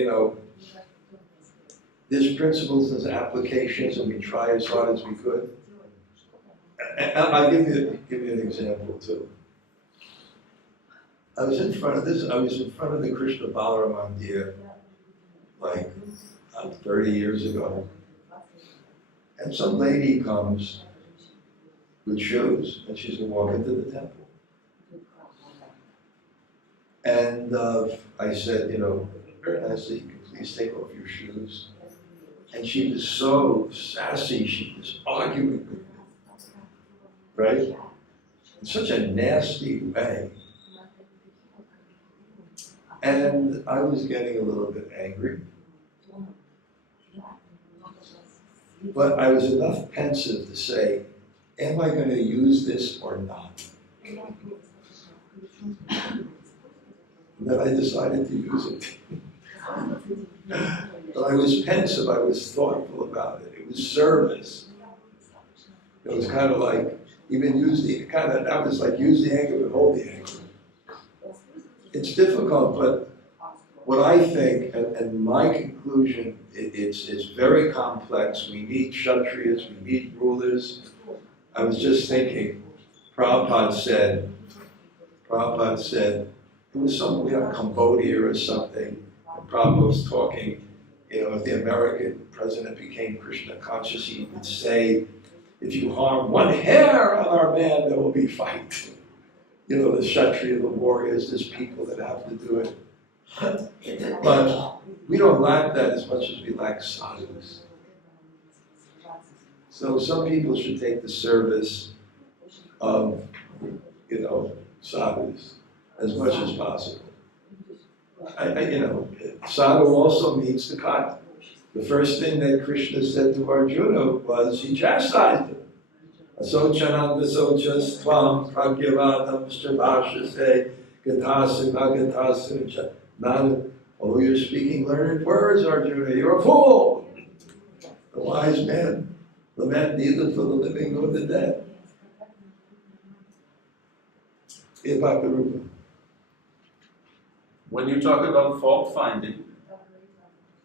there's principles, there's applications, and we try as hard as we could. And I'll give you an example too. I was in front of the Krishna Balaram Mandir like 30 years ago. And some lady comes with shoes, and she's going to walk into the temple. And I said, very nicely, you can please take off your shoes. And she was so sassy, she was arguing with me, right? In such a nasty way. And I was getting a little bit angry. But I was enough pensive to say, am I going to use this or not? And then I decided to use it. But I was pensive, I was thoughtful about it. It was service. It was kind of like, even that was like use the anger but hold the anger. it's difficult, but what I think, and my conclusion, it's very complex. We need kshatriyas, we need rulers. I was just thinking, Prabhupada said, it was somewhere, Cambodia or something, and Prabhupada was talking, if the American president became Krishna conscious, he would say, if you harm one hair on our man, there will be fight. The kshatriya, the warriors, there's people that have to do it. But we don't lack that as much as we lack sadhus. So some people should take the service of, sadhus as much as possible. Sadhu also means the Katha. The first thing that Krishna said to Arjuna was he chastised him. Asochananda sochas tvam pragyavadam shabashase gatasa agatasa nana. Oh, you're speaking learned words, Arjuna. You're a fool. The wise man lament neither for the living nor the dead. When you talk about fault finding,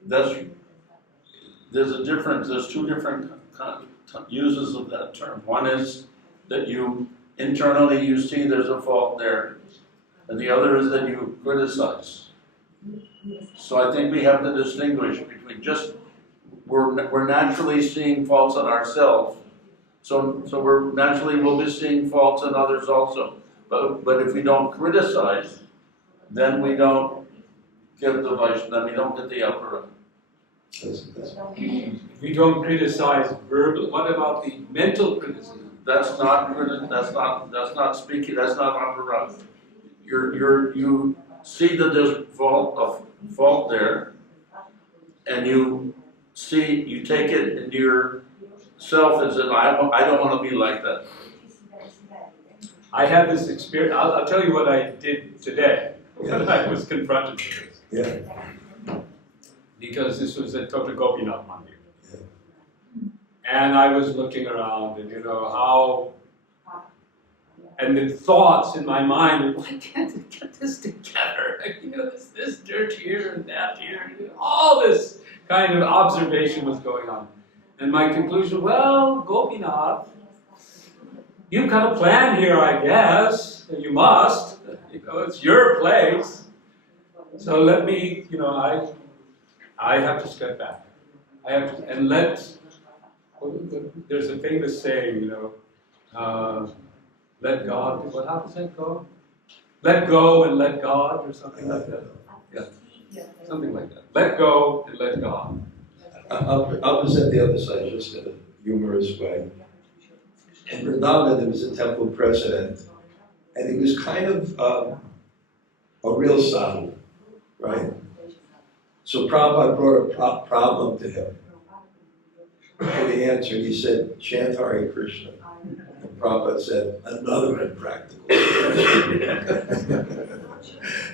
there's two different uses of that term. One is that you internally you see there's a fault there, and the other is that you criticize. So I think we have to distinguish between we're naturally seeing faults in ourselves, so we're naturally will be seeing faults in others also. But if we don't criticize, then we don't get the Vaishnava, then we don't get the upper. If we don't criticize verbal, what about the mental criticism? That's not speaking. That's not upper. You see that there's fault there, and you take it into yourself and say, I don't want to be like that. I had this experience. I'll tell you what I did today when I was confronted with this. Yeah. Because this was at Tota Gopinath Mandir. Yeah. And I was looking around and and the thoughts in my mind were, why can't they get this together? There's this dirt here and that here. All this kind of observation was going on. And my conclusion, well, Gopinath, you've got a plan here, I guess. You must. It's your place. So let me, I have to step back. I have to, and there's a famous saying, let God, how does that go? Let go and let God, or something like that? Yeah, something like that. Let go and let God. I'll present the other side just in a humorous way. In Vrindavan, there was a temple president, and he was kind of a real sadhu, right? So Prabhupada brought a problem to him. And he answered, he said, chant Hare Krishna. And Prabhupada said, another impractical.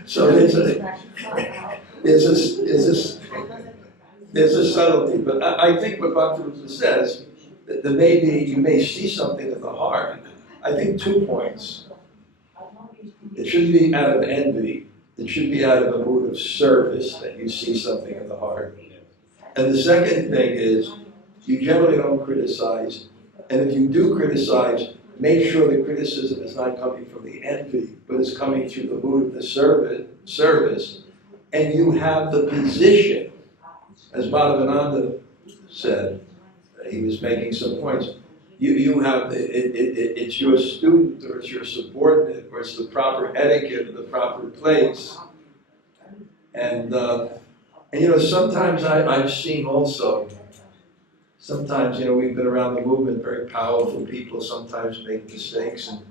So there's a subtlety, but I think what Bhakti says, that you may see something in the heart. I think 2 points. It shouldn't be out of envy. It should be out of a mood of service that you see something in the heart. And the second thing is, you generally don't criticize. And if you do criticize, make sure the criticism is not coming from the envy, but is coming through the mood of the service. And you have the position, as Madhavananda said, he was making some points. You have, it's your student, or it's your subordinate, or it's the proper etiquette, or the proper place. And sometimes I've seen also, sometimes, we've been around the movement, very powerful people sometimes make mistakes, and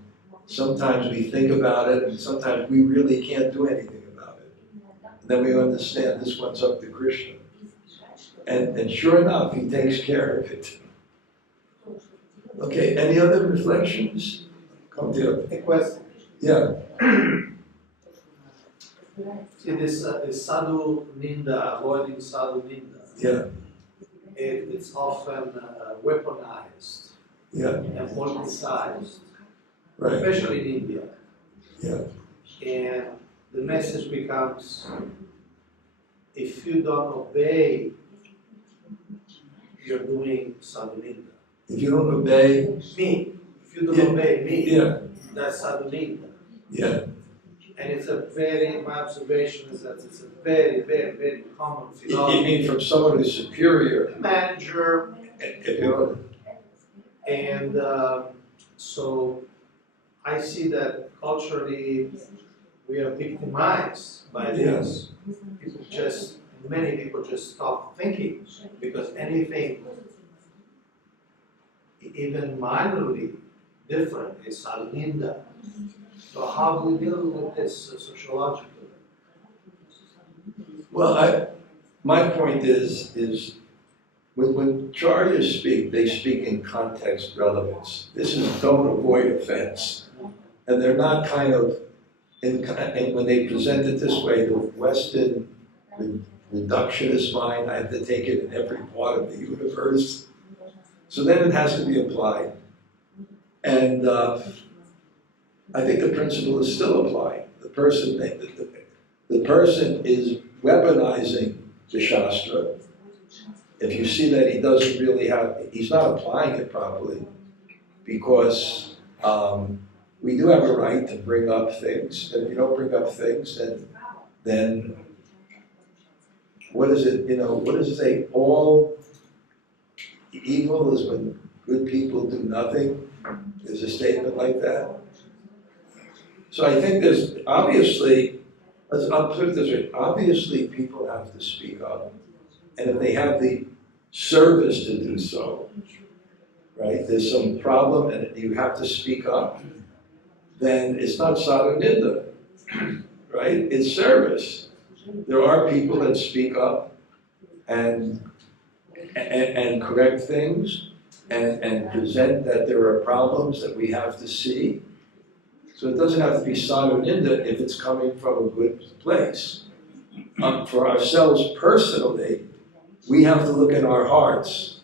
sometimes we think about it, and sometimes we really can't do anything about it. And then we understand this one's up to Krishna. And sure enough, he takes care of it. Okay, any other reflections? Come to A question. Yeah. See, this sadhu ninda, avoiding sadhu ninda. Yeah. It's often weaponized and politicized, Right. especially in India. Yeah. And the message becomes, if you don't obey, you're doing sadhuninda. If you don't obey, Me, if you don't Yeah. obey me, yeah, that's sadhuninda. yeah. And it's a very, my observation is that it's a very, very, very common You phenomenon. mean from someone who's superior, Manager, if you and so I see that culturally we are victimized by this. People just, many people just stop thinking because anything even minorly different is sadhuninda. So how do we deal with this sociologically? Well, my point is when Charyas speak, they speak in context relevance. This is don't avoid offense. And they're not kind of, and when they present it this way, the Western reductionist mind, I have to take it in every part of the universe. So then it has to be applied. And I think the principle is still applied. The person is weaponizing the Shastra. If you see that he doesn't really he's not applying it properly, because we do have a right to bring up things. And if you don't bring up things, then what is it, what does it say? All evil is when good people do nothing. There's a statement like that. So I think there's obviously, I'll put it this way, obviously people have to speak up. And if they have the service to do so, right? There's some problem and you have to speak up, then it's not sadhuninda, right? It's service. There are people that speak up and correct things and present that there are problems that we have to see. So it doesn't have to be sadhuninda if it's coming from a good place. For ourselves personally, we have to look in our hearts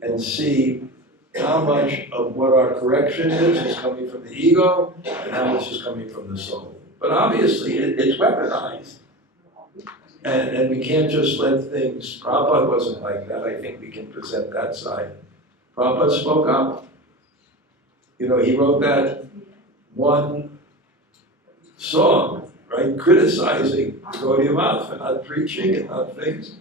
and see how much of what our correction is coming from the ego and how much is coming from the soul. But obviously it's weaponized. And we can't just let things, Prabhupada wasn't like that. I think we can present that side. Prabhupada spoke up. He wrote that one song, right, criticizing the Gaudiya for not preaching and not things.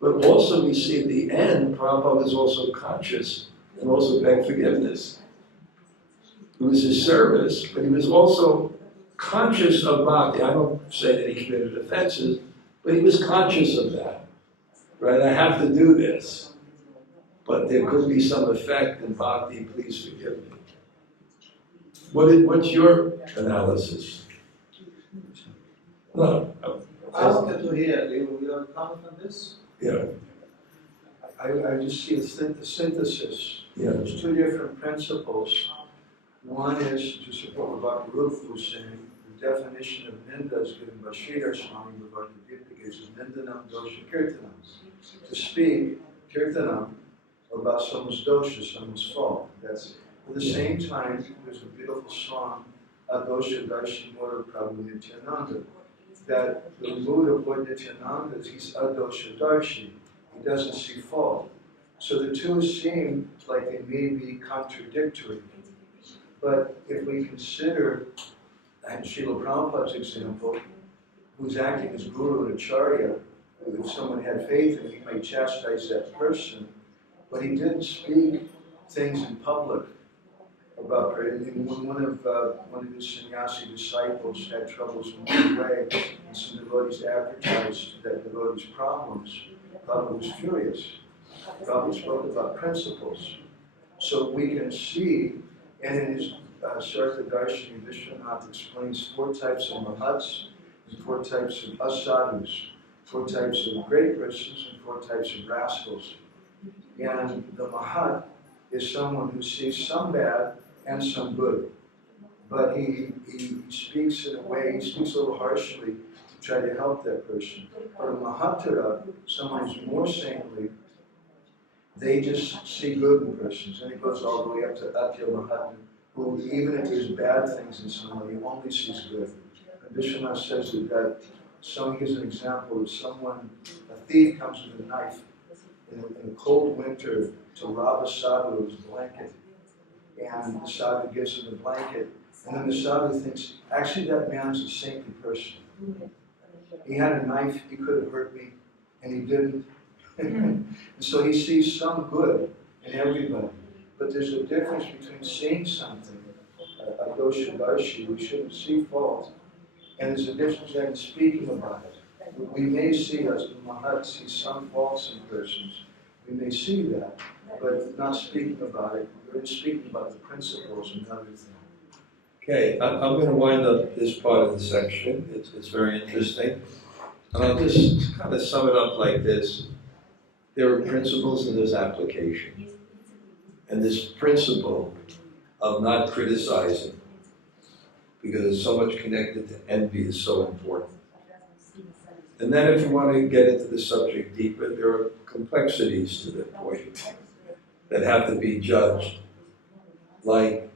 But also we see at the end, Prabhupada was also conscious and also begged forgiveness. It was his service, but he was also conscious of Bhakti. I don't say that he committed offenses, but he was conscious of that, right? I have to do this, but there could be some effect in Bhakti, please forgive me. What's your analysis? No. I wanted to hear, you have a comment on this? Yeah. I just see a synthesis. Yeah. There's two different principles. One is to support what Mahaprabhu was saying. The definition of ninda is given by Sri Jagannath Puri is nindanam dosha kirtanam. To speak kirtanam about someone's dosha, someone's fault. That's at the same time. There's a beautiful song, Adosha Darshi Mora Prabhu Nityananda, that the mood of Lord Nityananda is he's Adosha Darshi. He doesn't see fault. So the two seem like they may be contradictory. But if we consider, and Srila Prabhupada's example, who's acting as guru and acharya, if someone had faith in him, he might chastise that person, but he didn't speak things in public about prayer. And when one of his sannyasi disciples had troubles along the way, and some devotees advertised that devotees' problems, Prabhupada was furious. Prabhupada spoke about principles. So we can see, and in his Sartha Darshini, Vishwanath explains 4 types of mahats, and 4 types of asadhus, 4 types of great persons, and 4 types of rascals. And the mahat is someone who sees some bad and some good. But he speaks in a way, he speaks a little harshly to try to help that person. But a mahatara, someone who's more saintly, they just see good in persons. And it goes all the way up to Atya Mahatma, who even if there's bad things in someone, he only sees good. And Vishwanath says that someone gives an example of someone, a thief comes with a knife in a cold winter to rob a sadhu of his blanket. And the sadhu gives him the blanket. And then the sadhu thinks, actually that man's a saintly person. He had a knife, he could have hurt me, and he didn't. And so he sees some good in everybody. But there's a difference between seeing something, a dosha-darshi, we shouldn't see fault. And there's a difference between speaking about it. We may see, as the Mahat sees some faults in persons, we may see that, but not speaking about it. We're speaking about the principles and everything. Okay, I'm going to wind up this part of the section. It's very interesting. And I'll just kind of sum it up like this. There are principles and there's application. And this principle of not criticizing, because it's so much connected to envy, is so important. And then if you want to get into the subject deeper, there are complexities to the point that have to be judged, like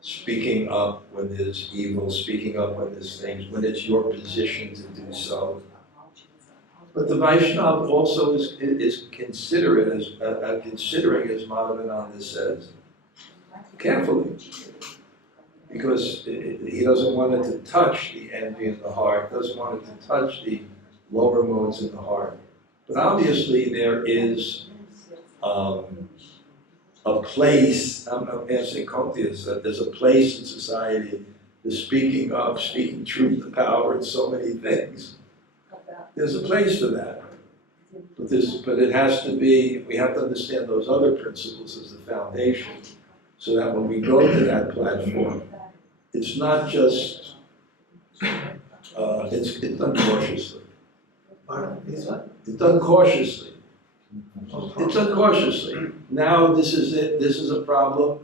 speaking up when there's evil, speaking up when there's things, when it's your position to do so. But the Vaishnava also is considerate, considering, as Madhavananda says, carefully, because he doesn't want it to touch the envy in the heart, doesn't want it to touch the lower modes in the heart. But obviously there is a place, I'm answering Kauntiya, that there's a place in society for speaking up, speaking truth to power, and so many things. There's a place for that. But it has to be, we have to understand those other principles as the foundation, so that when we go to that platform, it's not just, it's done cautiously. It's done cautiously. It's done cautiously. Now this is it, this is a problem.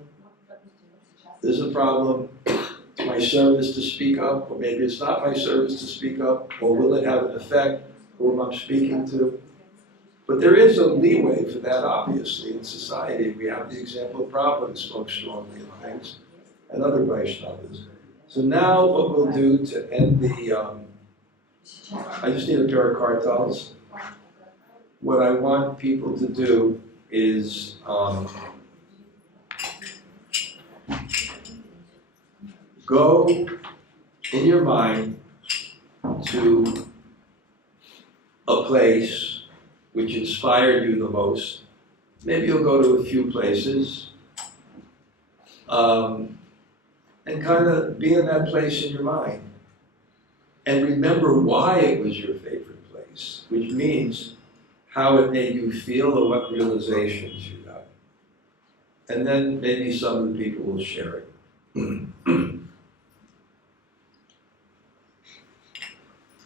There's a problem. It's my service to speak up, or maybe it's not my service to speak up, or will it have an effect whom I'm speaking to? But there is a leeway for that, obviously, in society. We have the example of Prabhupada, who spoke strongly of things, and other Vaishnavas. So now what we'll do to end the, I just need a pair of kartals. What I want people to do is go in your mind to a place which inspired you the most. Maybe you'll go to a few places and kind of be in that place in your mind. And remember why it was your favorite place, which means how it made you feel or what realizations you got. And then maybe some of the people will share it.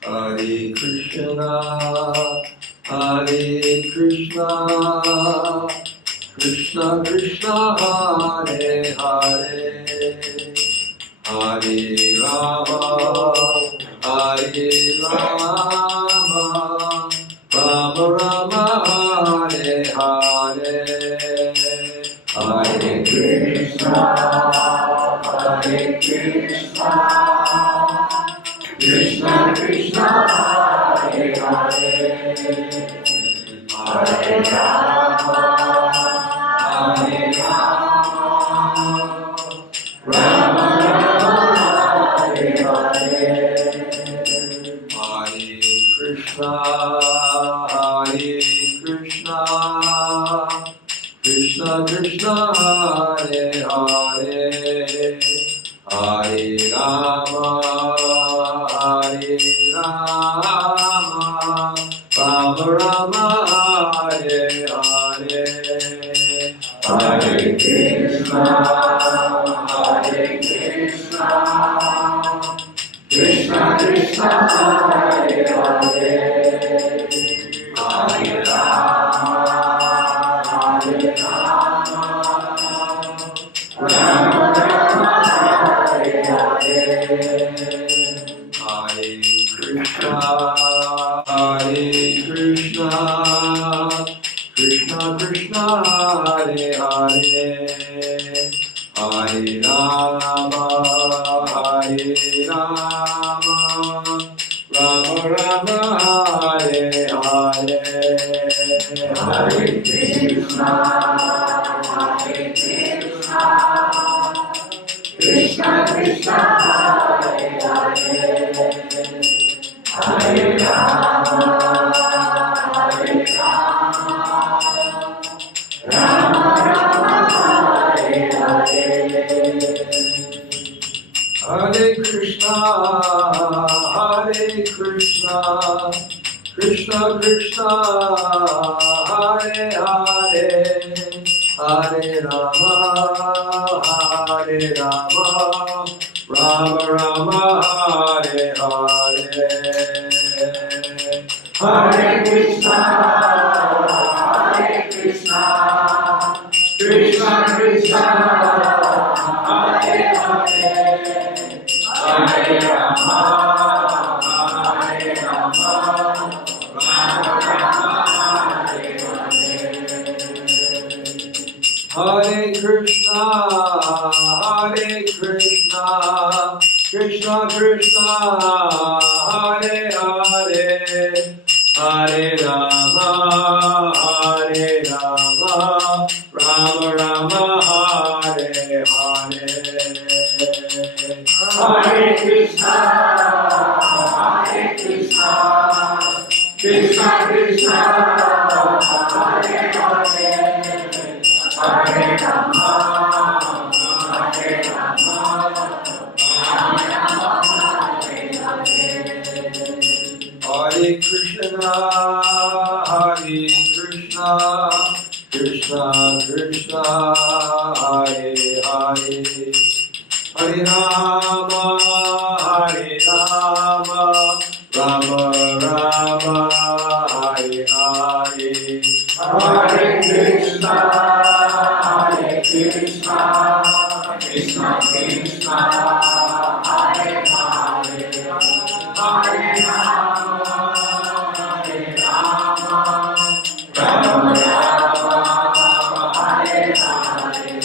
Hare Krishna, Hare Krishna, Krishna Krishna, Hare Hare, Hare Rama, Hare Rama, Rama Rama, Hare Hare, Hare Krishna, Hare Krishna, Krishna Krishna, Hare Hare, Hare Rama, Hare Rama, Rama Rama, Hare Hare, Hare Krishna, Hare Krishna, Krishna Krishna, Hare Hare, Hare Rama, Hare Rama, Rama Rama, Hare Hare, Hare Krishna, Hare Krishna, Krishna Krishna, Hare Hare, Hare Rama, Hare Rama, Rama Rama, Hare Hare, Hare Krishna, Hare Krishna, Krishna Krishna, Hare Hare, Hare Rama, Hare Rama, Rama Hare Hare Hare Krishna Krishna Krishna Hare Hare Hare Rama Hare Rama Rama Rama Hare Hare Hare Krishna Krishna Krishna Hare Hare Hare Rama Rama Rama Hare Hare Hare Krishna Krishna Krishna Hare Hare Hare Rama Rama Rama Hare Hare Krishna Krishna Krishna Hare Hare Hare Rama Rama Rama Hare Hare Hare Krishna Krishna Krishna Hare Hare Hare Rama Hare Krishna Krishna Krishna Hare Hare Hare Rama Rama Rama Hare Hare Hare Krishna Krishna Krishna Hare Hare Hare Rama Rama Rama Hare Hare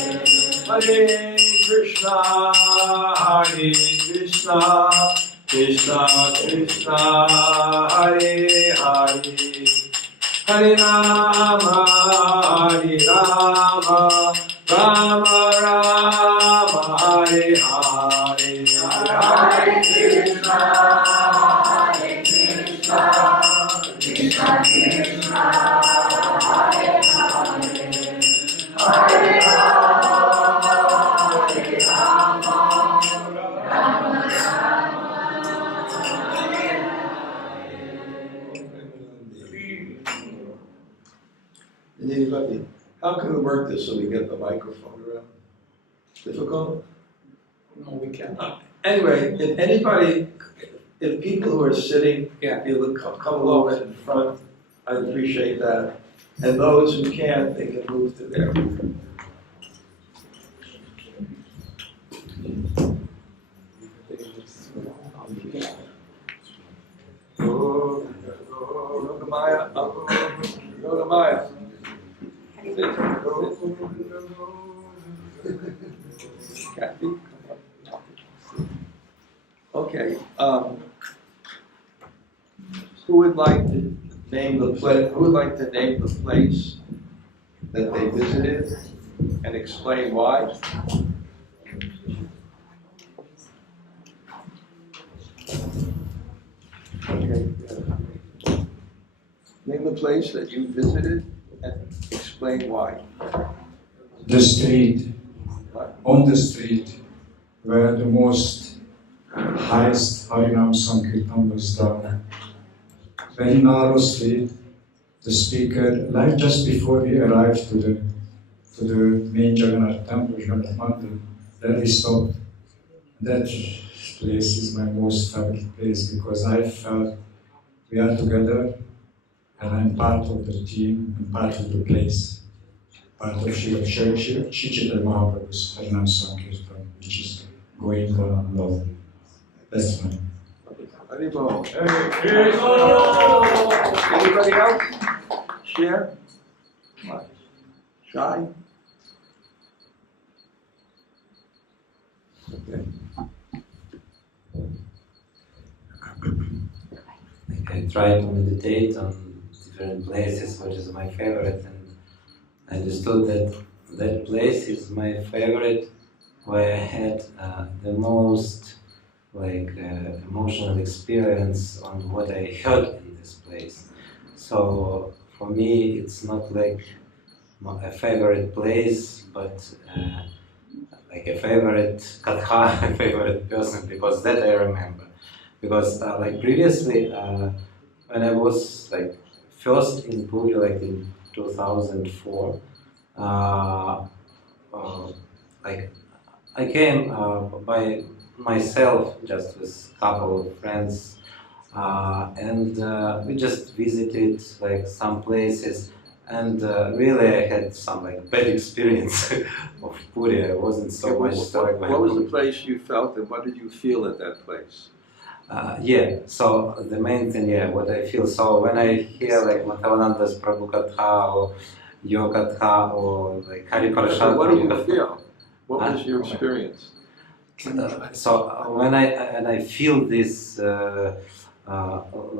Hare Krishna Krishna Krishna Hare Hare Hare Rama Rama Rama Hare Hare Hare Krishna Krishna Krishna Hare Hare Hare Anybody, how can we work this so we get the microphone around? Difficult? No, we cannot. Anyway, if anybody, if people who are sitting, Yeah. feel to come a little bit in front, I'd appreciate that. And those who can't, they can move to there. Yogamaya. Kathy, come up. Okay, who would like to name the place? Who would like to name the place that they visited and explain why? Okay. Name the place that you visited and explain why. The street, What? on the street, where the most highest Harinam Sankirtan was done. Very narrow street, the speaker, like just before we arrived to the main Jagannath temple, Jagannath Mandir, there we stopped. That place is my most favorite place because I felt we are together and I'm part of the team and part of the place. Part of Sri Jagannath Mahaprabhu's Harinam Sankirtan, which is going on love. That's mine. Haribol. Anybody else? Share? What? Shy? Okay. I tried to meditate on different places, which is my favorite, and I understood that that place is my favorite, where I had the most emotional experience on what I heard in this place. So for me, it's not like a favorite place, but like a favorite Katha, a favorite person, because that I remember. Because like previously, when I was like first in Puri, like in 2004, like I came by myself, just with a couple of friends, and we just visited like some places, and really I had some like bad experience of Puri. I wasn't so much struck by What was the Puri. place you felt, and what did you feel at that place? Yeah, so the main thing, yeah, what I feel, so when I hear like Madhavananda's Prabhu Katha or Your Katha or like Hari Prasad What did Prabhu you Katha, feel? What was your experience? so when I feel this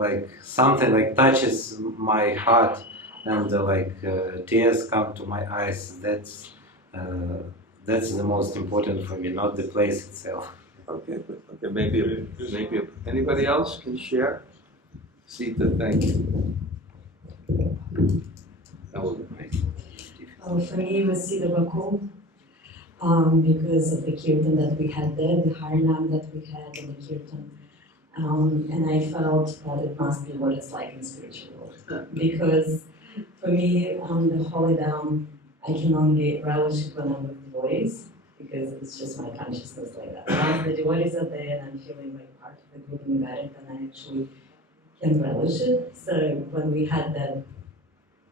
like something like touches my heart and tears come to my eyes, that's the most important for me, not the place itself. Okay, maybe anybody else can share? Sita, thank you. For me, it was Sita Baku, because of the kirtan that we had there, the Harinam that we had in the kirtan. And I felt that it must be what it's like in spiritual world. Because for me, the holy Dham, I can only relish it when I'm with devotees, because it's just my consciousness like that. Once the devotees are there and I'm feeling like part of the group and embedded, then I actually can relish it. So when we had that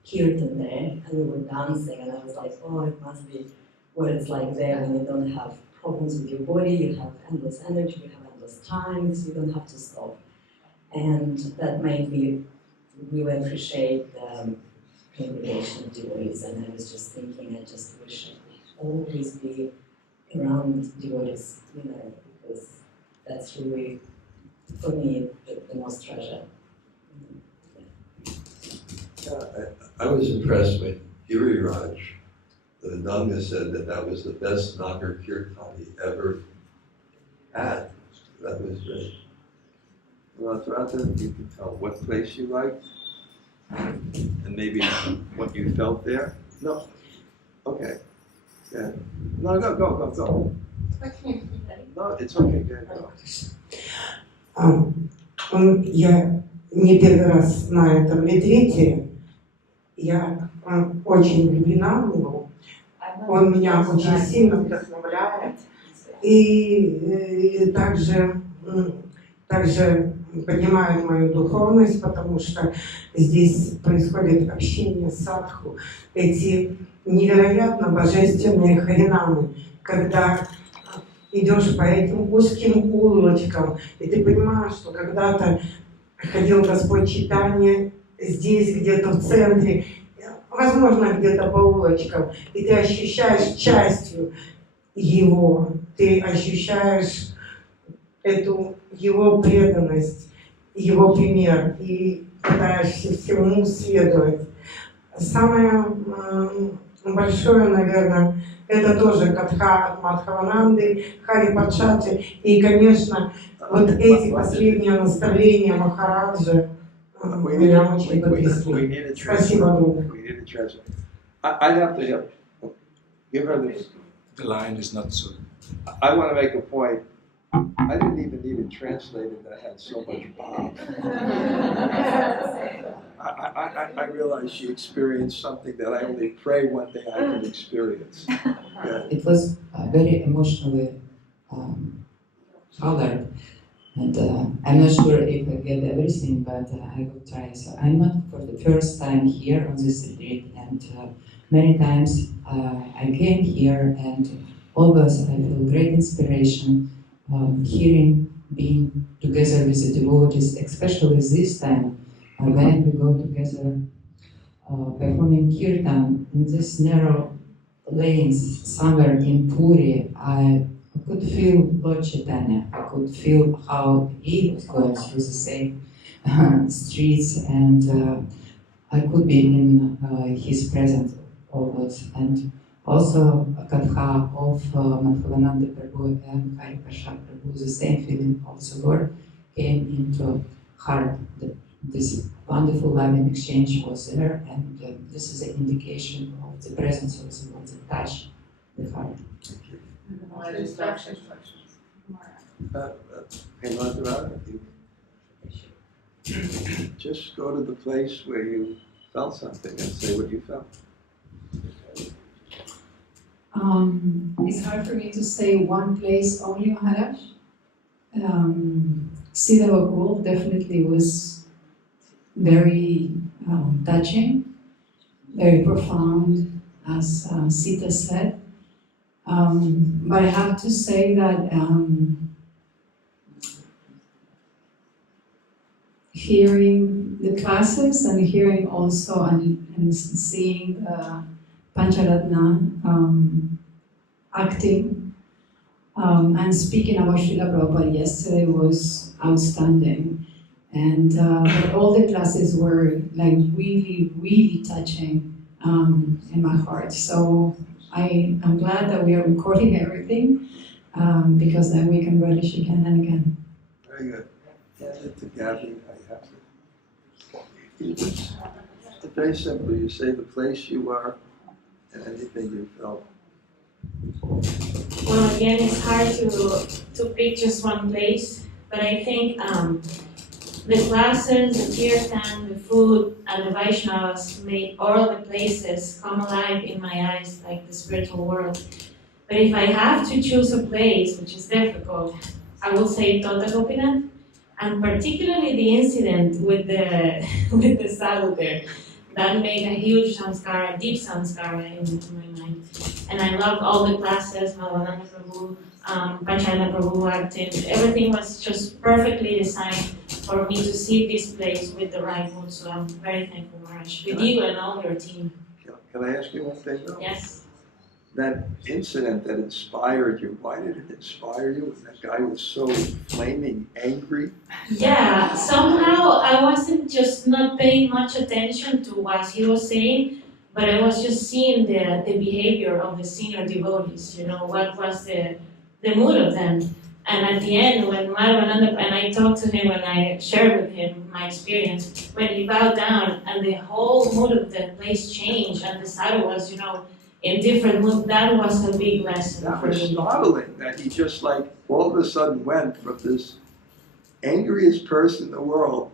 kirtan there and we were dancing, and I was like, oh, it must be what it's like there when you don't have problems with your body, you have endless energy, you have endless time, so you don't have to stop. And that made me really appreciate the congregation of devotees, and I was just thinking, I just wish I could always be around devotees, because that's really, for me, the most treasure. I was impressed when Giriraj, the Nanga, said that was the best Nagar Kirtan he ever had. That was great. Well, Radha, you can tell what place you liked and maybe what you felt there. No. Okay. Yeah. No, go. No, it's okay. Go. Я не первый раз на этом ретрите. Я очень влюблена в него. Он меня очень сильно вдохновляет. И также поднимает мою духовность, потому что здесь происходит общение садху. Эти невероятно божественные харинамы, когда идешь по этим узким улочкам, и ты понимаешь, что когда-то ходил Господь Чайтанья здесь, где-то в центре, возможно, где-то по улочкам, и ты ощущаешь частью Его, ты ощущаешь эту Его преданность, Его пример, и пытаешься всему следовать. Самое большое, наверное, это тоже Катха от Мадхавананды, Хари Патшати, и, конечно, вот эти последние наставления Махараджа меня очень потрясли. Спасибо огромное. I'd have to give her this. The line is not so. I want to make a point. I didn't even need it translated that had so much Bob. I realized she experienced something that I only pray one day I can experience. Yeah. It was very emotionally colored, and I'm not sure if I get everything, but I will try. So I'm not for the first time here on this retreat, and many times I came here, and always I feel great inspiration hearing, being together with the devotees, especially this time when we go together performing kirtan in these narrow lanes somewhere in Puri. I could feel Lord Chaitanya. I could feel how he was going through the same streets, and I could be in his presence always. And also Katha of Madhavananda Prabhu and Haripasha Prabhu, the same feeling of the Lord came into heart. This wonderful loving exchange was there, and this is an indication of the presence of the Lord, the touch, the heart. Hey, Madhura, just go to the place where you felt something and say what you felt. It's hard for me to say one place only, Maharaj. Sita Gokul definitely was very touching, very profound, as Sita said. But I have to say that hearing the classes and hearing also and seeing Pancharatna acting and speaking about Srila Prabhupada yesterday was outstanding. And but all the classes were like really, really touching in my heart. So I'm glad that we are recording everything because then we can relish again and again. Very good. Hand it to Gabby. I have to. It's very simple. You say the place you were and anything you felt. Well, again, it's hard to pick just one place, but I think the classes, the kirtan, the food, and the Vaishnavas made all the places come alive in my eyes, like the spiritual world. But if I have to choose a place, which is difficult, I will say Tota Gopinath, and particularly the incident with the sadhu there. That made a huge samskara, deep samskara in my mind. And I loved all the classes, Madhavananda Prabhu, Panchayana Prabhu acting. Everything was just perfectly designed for me to see this place with the right mood. So I'm very thankful, Maharaj, with you and all your team. Can I ask you one thing though? Yes. That incident that inspired you, why did it inspire you? That guy was so flaming angry. Yeah, somehow I wasn't just not paying much attention to what he was saying, but I was just seeing the behavior of the senior devotees, what was the mood of them. And at the end, when Madhavananda, and I talked to him and I shared with him my experience, when he bowed down and the whole mood of the place changed and the sadhu was, in different mood, that was a big lesson That for was me. startling, that he just like all of a sudden went from this angriest person in the world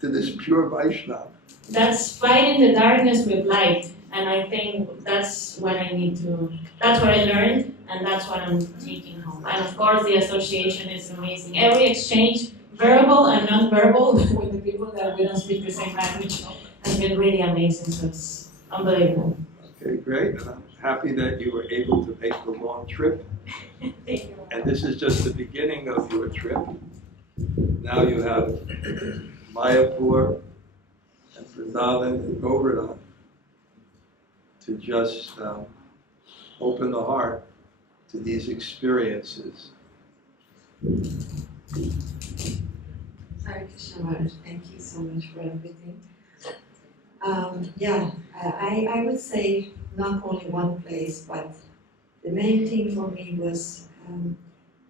to this pure Vaishnava. That's fighting the darkness with light, and I think that's what I need to, that's what I learned, and that's what I'm taking home. And of course the association is amazing. Every exchange, verbal and non-verbal, with the people that we don't speak the same language, has been really amazing, so it's unbelievable. Okay, great, and I'm happy that you were able to make the long trip. Thank you. And this is just the beginning of your trip. Now you have Mayapur and Vrindavan and Govardhan to just open the heart to these experiences. Hare Krishna Maharaj, thank you so much for everything. I would say not only one place, but the main thing for me was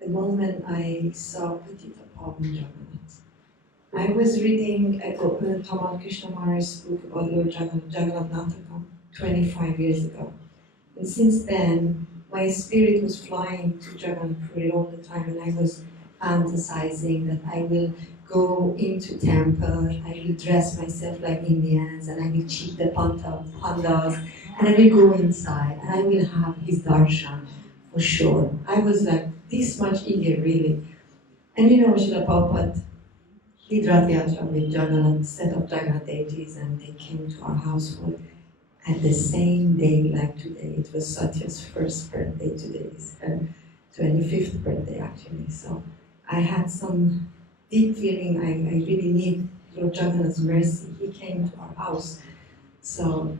the moment I saw Patita Pavan Jagannath. I was reading Tamal Krishna Maharaj's book about Lord Jagannath 25 years ago. And since then, my spirit was flying to Jagannath Puri all the time, and I was fantasizing that I will go into temple, I will dress myself like Indians, and I will cheat the pandas, and I will go inside, and I will have his darshan for sure. I was like this much eager, really. And Srila Prabhupada did Rath Yatra with Jagannath, set of Jagannath deities, and they came to our household at the same day like today. It was Satya's first birthday, today is her 25th birthday actually. So I had some deep feeling I really need Lord Jagannath's mercy. He came to our house. So,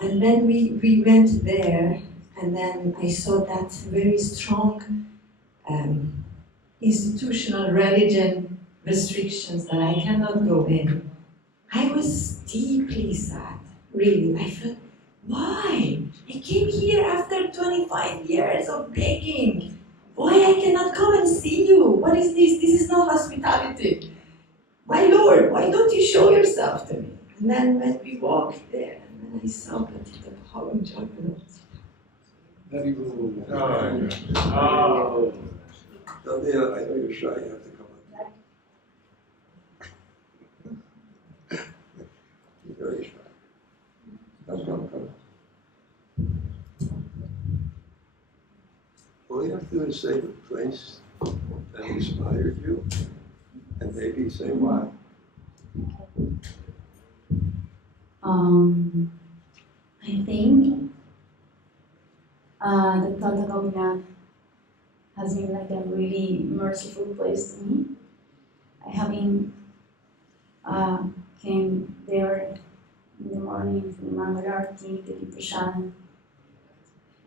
and then we went there, and then I saw that very strong institutional religion restrictions that I cannot go in. I was deeply sad, really. I felt, why? I came here after 25 years of begging. Why I cannot come and see you? What is this? This is not hospitality. My Lord, why don't you show yourself to me? And then when we walked there, and then I saw Patita Bhavam Jagannath. Very good. Oh. Gaudiya, I know you're shy, you have to come up. You're very shy. Come. All you have to do is say the place that inspired you, and maybe say why. I think the Katha Gaudiya has been like a really merciful place to me. I having came there in the morning for the Maharaja to the Prashad,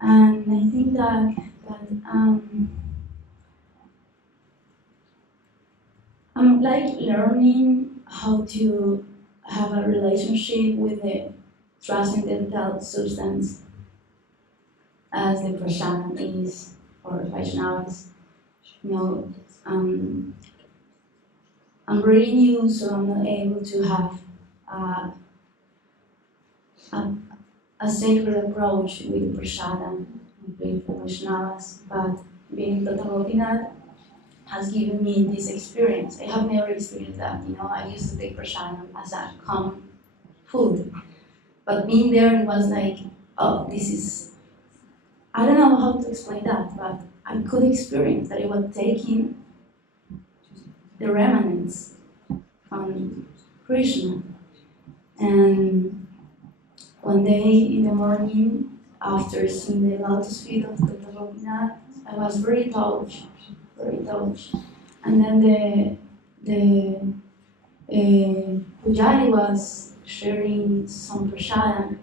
and I think that I'm like learning how to have a relationship with the transcendental substance as the Prashad is for Vaishnavas. You know, I'm very new, so I'm not able to have a sacred approach with Prashadam with the Vaishnavas, but being Katha Gaudiya has given me this experience. I have never experienced that, you know, I used to take Prashadam as a common food, but being there it was like, oh, this is, I don't know how to explain that, but I could experience that I was taking the remnants from Krishna. And one day in the morning, after seeing the lotus feet of Katha Gaudiya, I was very touched. And then the pujari was sharing some prashadam,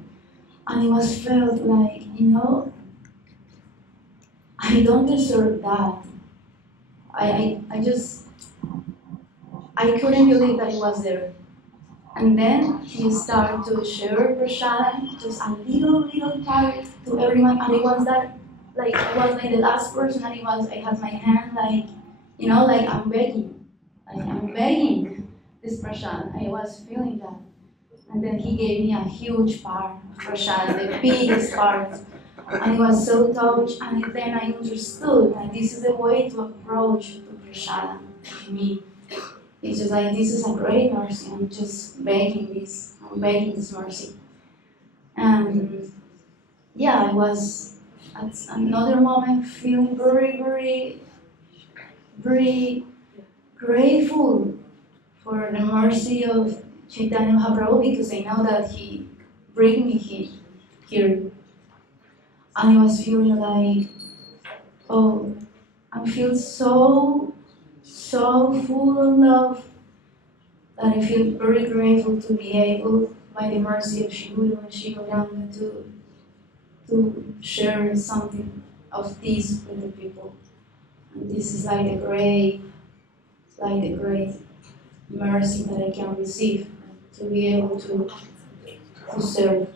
and it was felt like, you know, I don't deserve that. I couldn't believe that it was there. And then he started to share prashadam, just a little part to everyone, and it was that, like, I was like the last person, and I had my hand like, you know, like I'm begging this prashadam. I was feeling that. And then he gave me a huge part of prashadam, the biggest part. And I was so touched, and then I understood that this is the way to approach the prashadam to me. It's just like, this is a great mercy, I'm just begging this mercy. And yeah, I was at another moment feeling very grateful for the mercy of Chaitanya Mahaprabhu, because I know that he bring me here. And I was feeling like, oh, I feel so full of love that I feel very grateful to be able, by the mercy of Shri Guru and Shri Gauranga, to share something of this with the people. And this is like the great mercy that I can receive, to be able to serve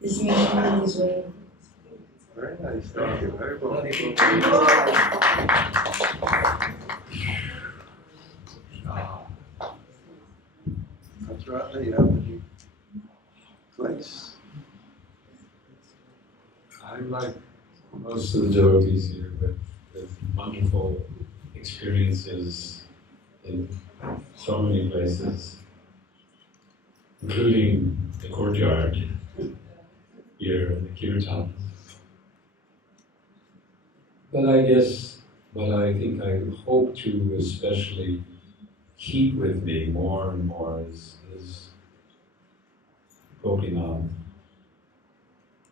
this mission in this way. Very nice, thank you. Very well. That's right, you have any place? I'm like most of the devotees here with wonderful experiences in so many places, including the courtyard here in the kirtan. But I guess what I think I hope to especially keep with me more and more is Gopinath.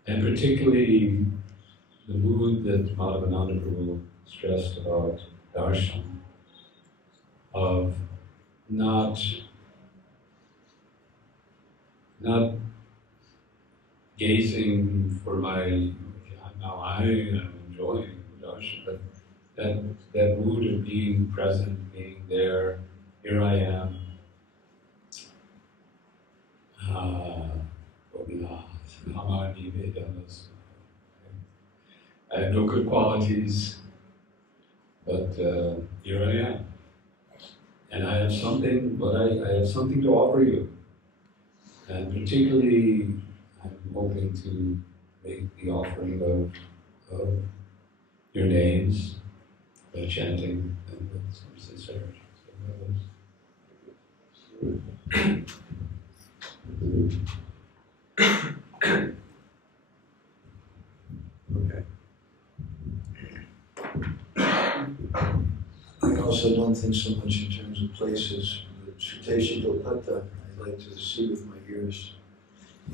And particularly the mood that Madhavananda Prabhu stressed about darshan, of not gazing for my, now I am enjoying darshan, but that mood of being present, being there, here I am. I have no good qualities, but here I am. And I have something, but I have something to offer you. And particularly, I'm hoping to make the offering of your names by chanting and with some sincerity. Okay. I also don't think so much in terms of places. But Katha, I like to see with my ears.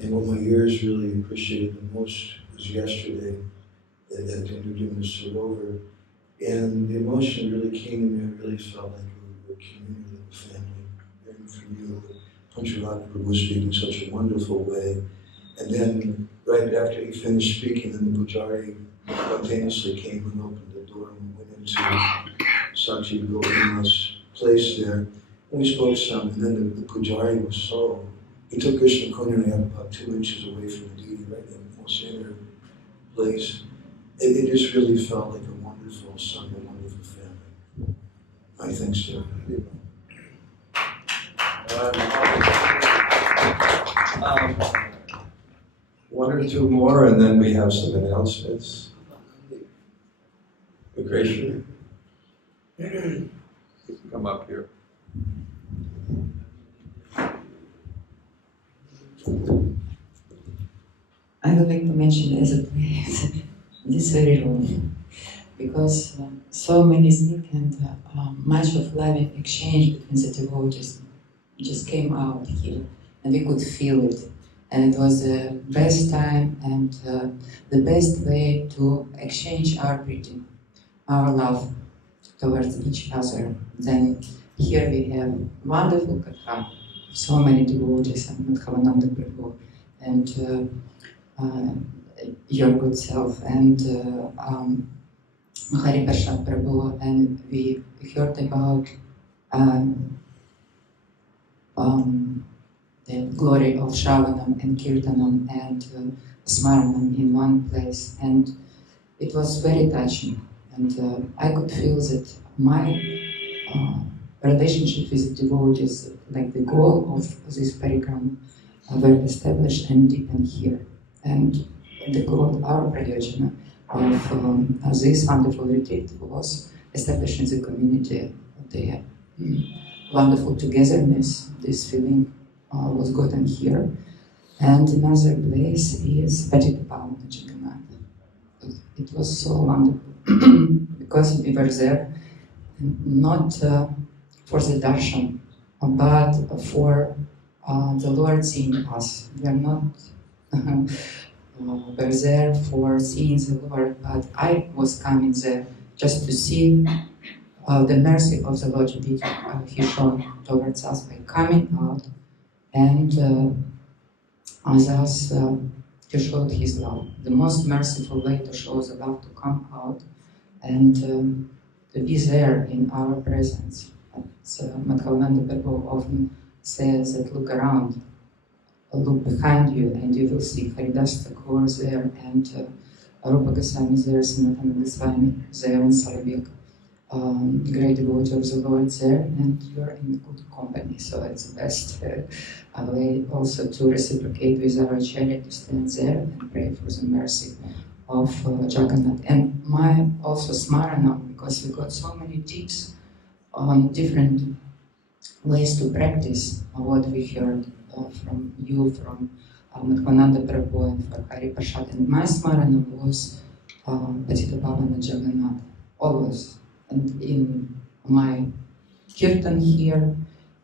And what my ears really appreciated the most was yesterday at Dhanurdhara Swami. And the emotion really came to me. I really felt like we were a community, a family. Hearing from you, Mahaprabhu was speaking in such a wonderful way. And then, right after he finished speaking, then the Pujari spontaneously came and opened the door and we went into Sakshi Gopinath's place there. And we spoke some, and then the Pujari was so, he took Krishna Kunjani up about 2 inches away from the deity, right in the most inner place. It just really felt like a wonderful son, a wonderful family. I think so. One or two more, and then we have some announcements. Krishna, come up here. I would like to mention as a place this very room, because so many things and much of loving exchange between the devotees just came out here, and we could feel it. And it was the best time and the best way to exchange our greeting, our love towards each other. Then here we have wonderful Katha, so many devotees, and Madhavananda Prabhu, and your good self, and Mahaprabhu Prabhu, and we heard about the glory of Shravanam and Kirtanam and Smaranam in one place, and it was very touching. And I could feel that my relationship with the devotees, like the goal of this parikrama, were established and deepened here. And the goal, our prayojana of this wonderful retreat was establishing the community, the wonderful togetherness. This feeling was gotten here. And another place is Patitapavana Jagannath. It was so wonderful because we were there not for the darshan, but for the Lord seeing us. We are not were there for seeing the Lord, but I was coming there just to see the mercy of the Lord He showed towards us by coming out, and thus He showed His love. The most merciful way to show the love, to come out and to be there in our presence. Madhavananda Prabhu often says that look around, look behind you, and you will see Haridas Thakur there, and Rupa Goswami there, Sanatana Goswami there, and Sarabhik, great devotee of the Lord there, and you're in good company. So it's the best way also to reciprocate with our Acharya, to stand there and pray for the mercy of Jagannath. And my also Smaranam, because we got so many tips on different ways to practice what we heard from you, from Madhavananda Prabhu, and for Hari Prasad. And my Smaranam was Patitapavana Jagannath, always. And in my kirtan here,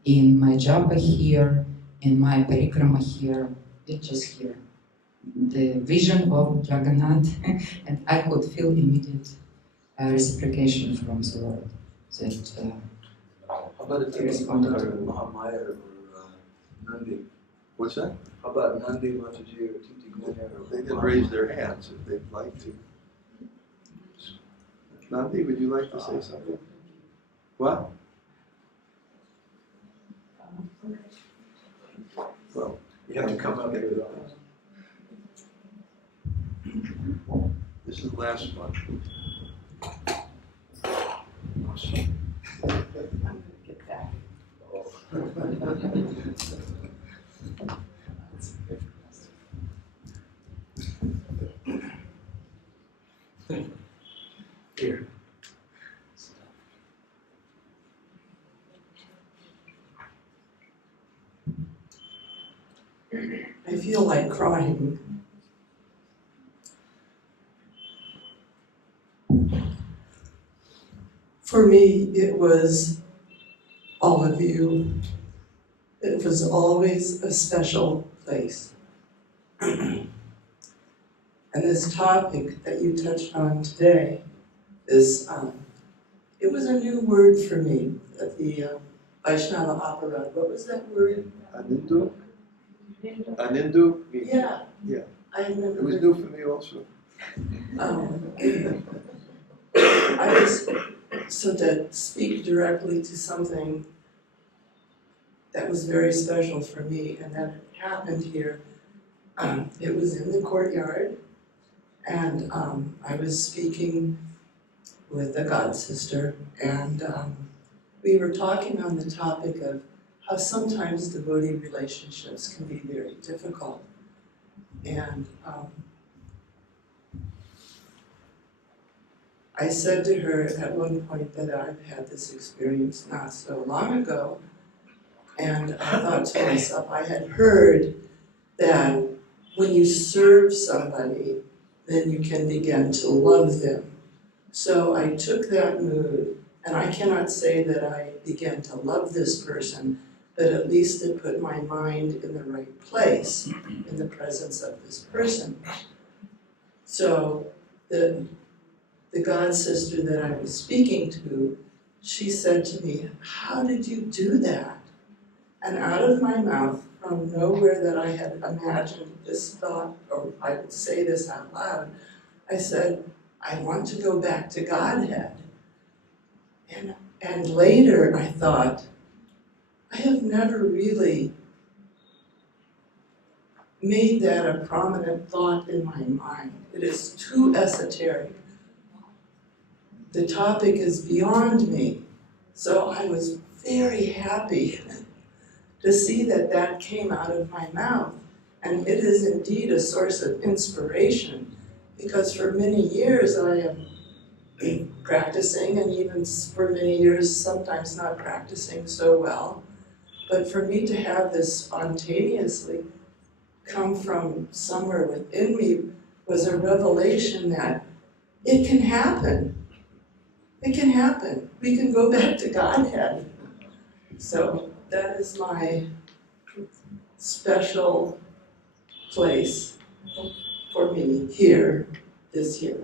in my japa here, in my parikrama here, it's just here. The vision of Jagannath, and I could feel immediate reciprocation from the Lord. That how about if they responded to Mahamaya or Nandi? What's that? How about Nandi, Mataji, or Titi Guna? They can raise their hands if they'd like to. Nandi, would you like to say something? What? Well, you have to come up here. This is the last one. Get back. Here. I feel like crying. For me, it was all of you. It was always a special place. And this topic that you touched on today is, it was a new word for me at the Vaishnava opera. What was that word? Anindu? Anindu? Yeah. Yeah. I had never It was heard. new for me also. I was, so to speak directly to something that was very special for me and that happened here, it was in the courtyard, and I was speaking with a god sister, and we were talking on the topic of how sometimes devotee relationships can be very difficult. And I said to her at one point that I've had this experience not so long ago, and I thought to myself, I had heard that when you serve somebody, then you can begin to love them. So I took that mood, and I cannot say that I began to love this person, but at least it put my mind in the right place, in the presence of this person. So the god sister that I was speaking to, she said to me, "How did you do that?" And out of my mouth, from nowhere that I had imagined this thought, or I would say this out loud, I said, "I want to go back to Godhead." And later I thought, I have never really made that a prominent thought in my mind. It is too esoteric. The topic is beyond me. So I was very happy to see that that came out of my mouth. And it is indeed a source of inspiration, because for many years I am practicing, and even for many years sometimes not practicing so well. But for me to have this spontaneously come from somewhere within me was a revelation that it can happen. It can happen. We can go back to Godhead. So that is my special place for me here this year.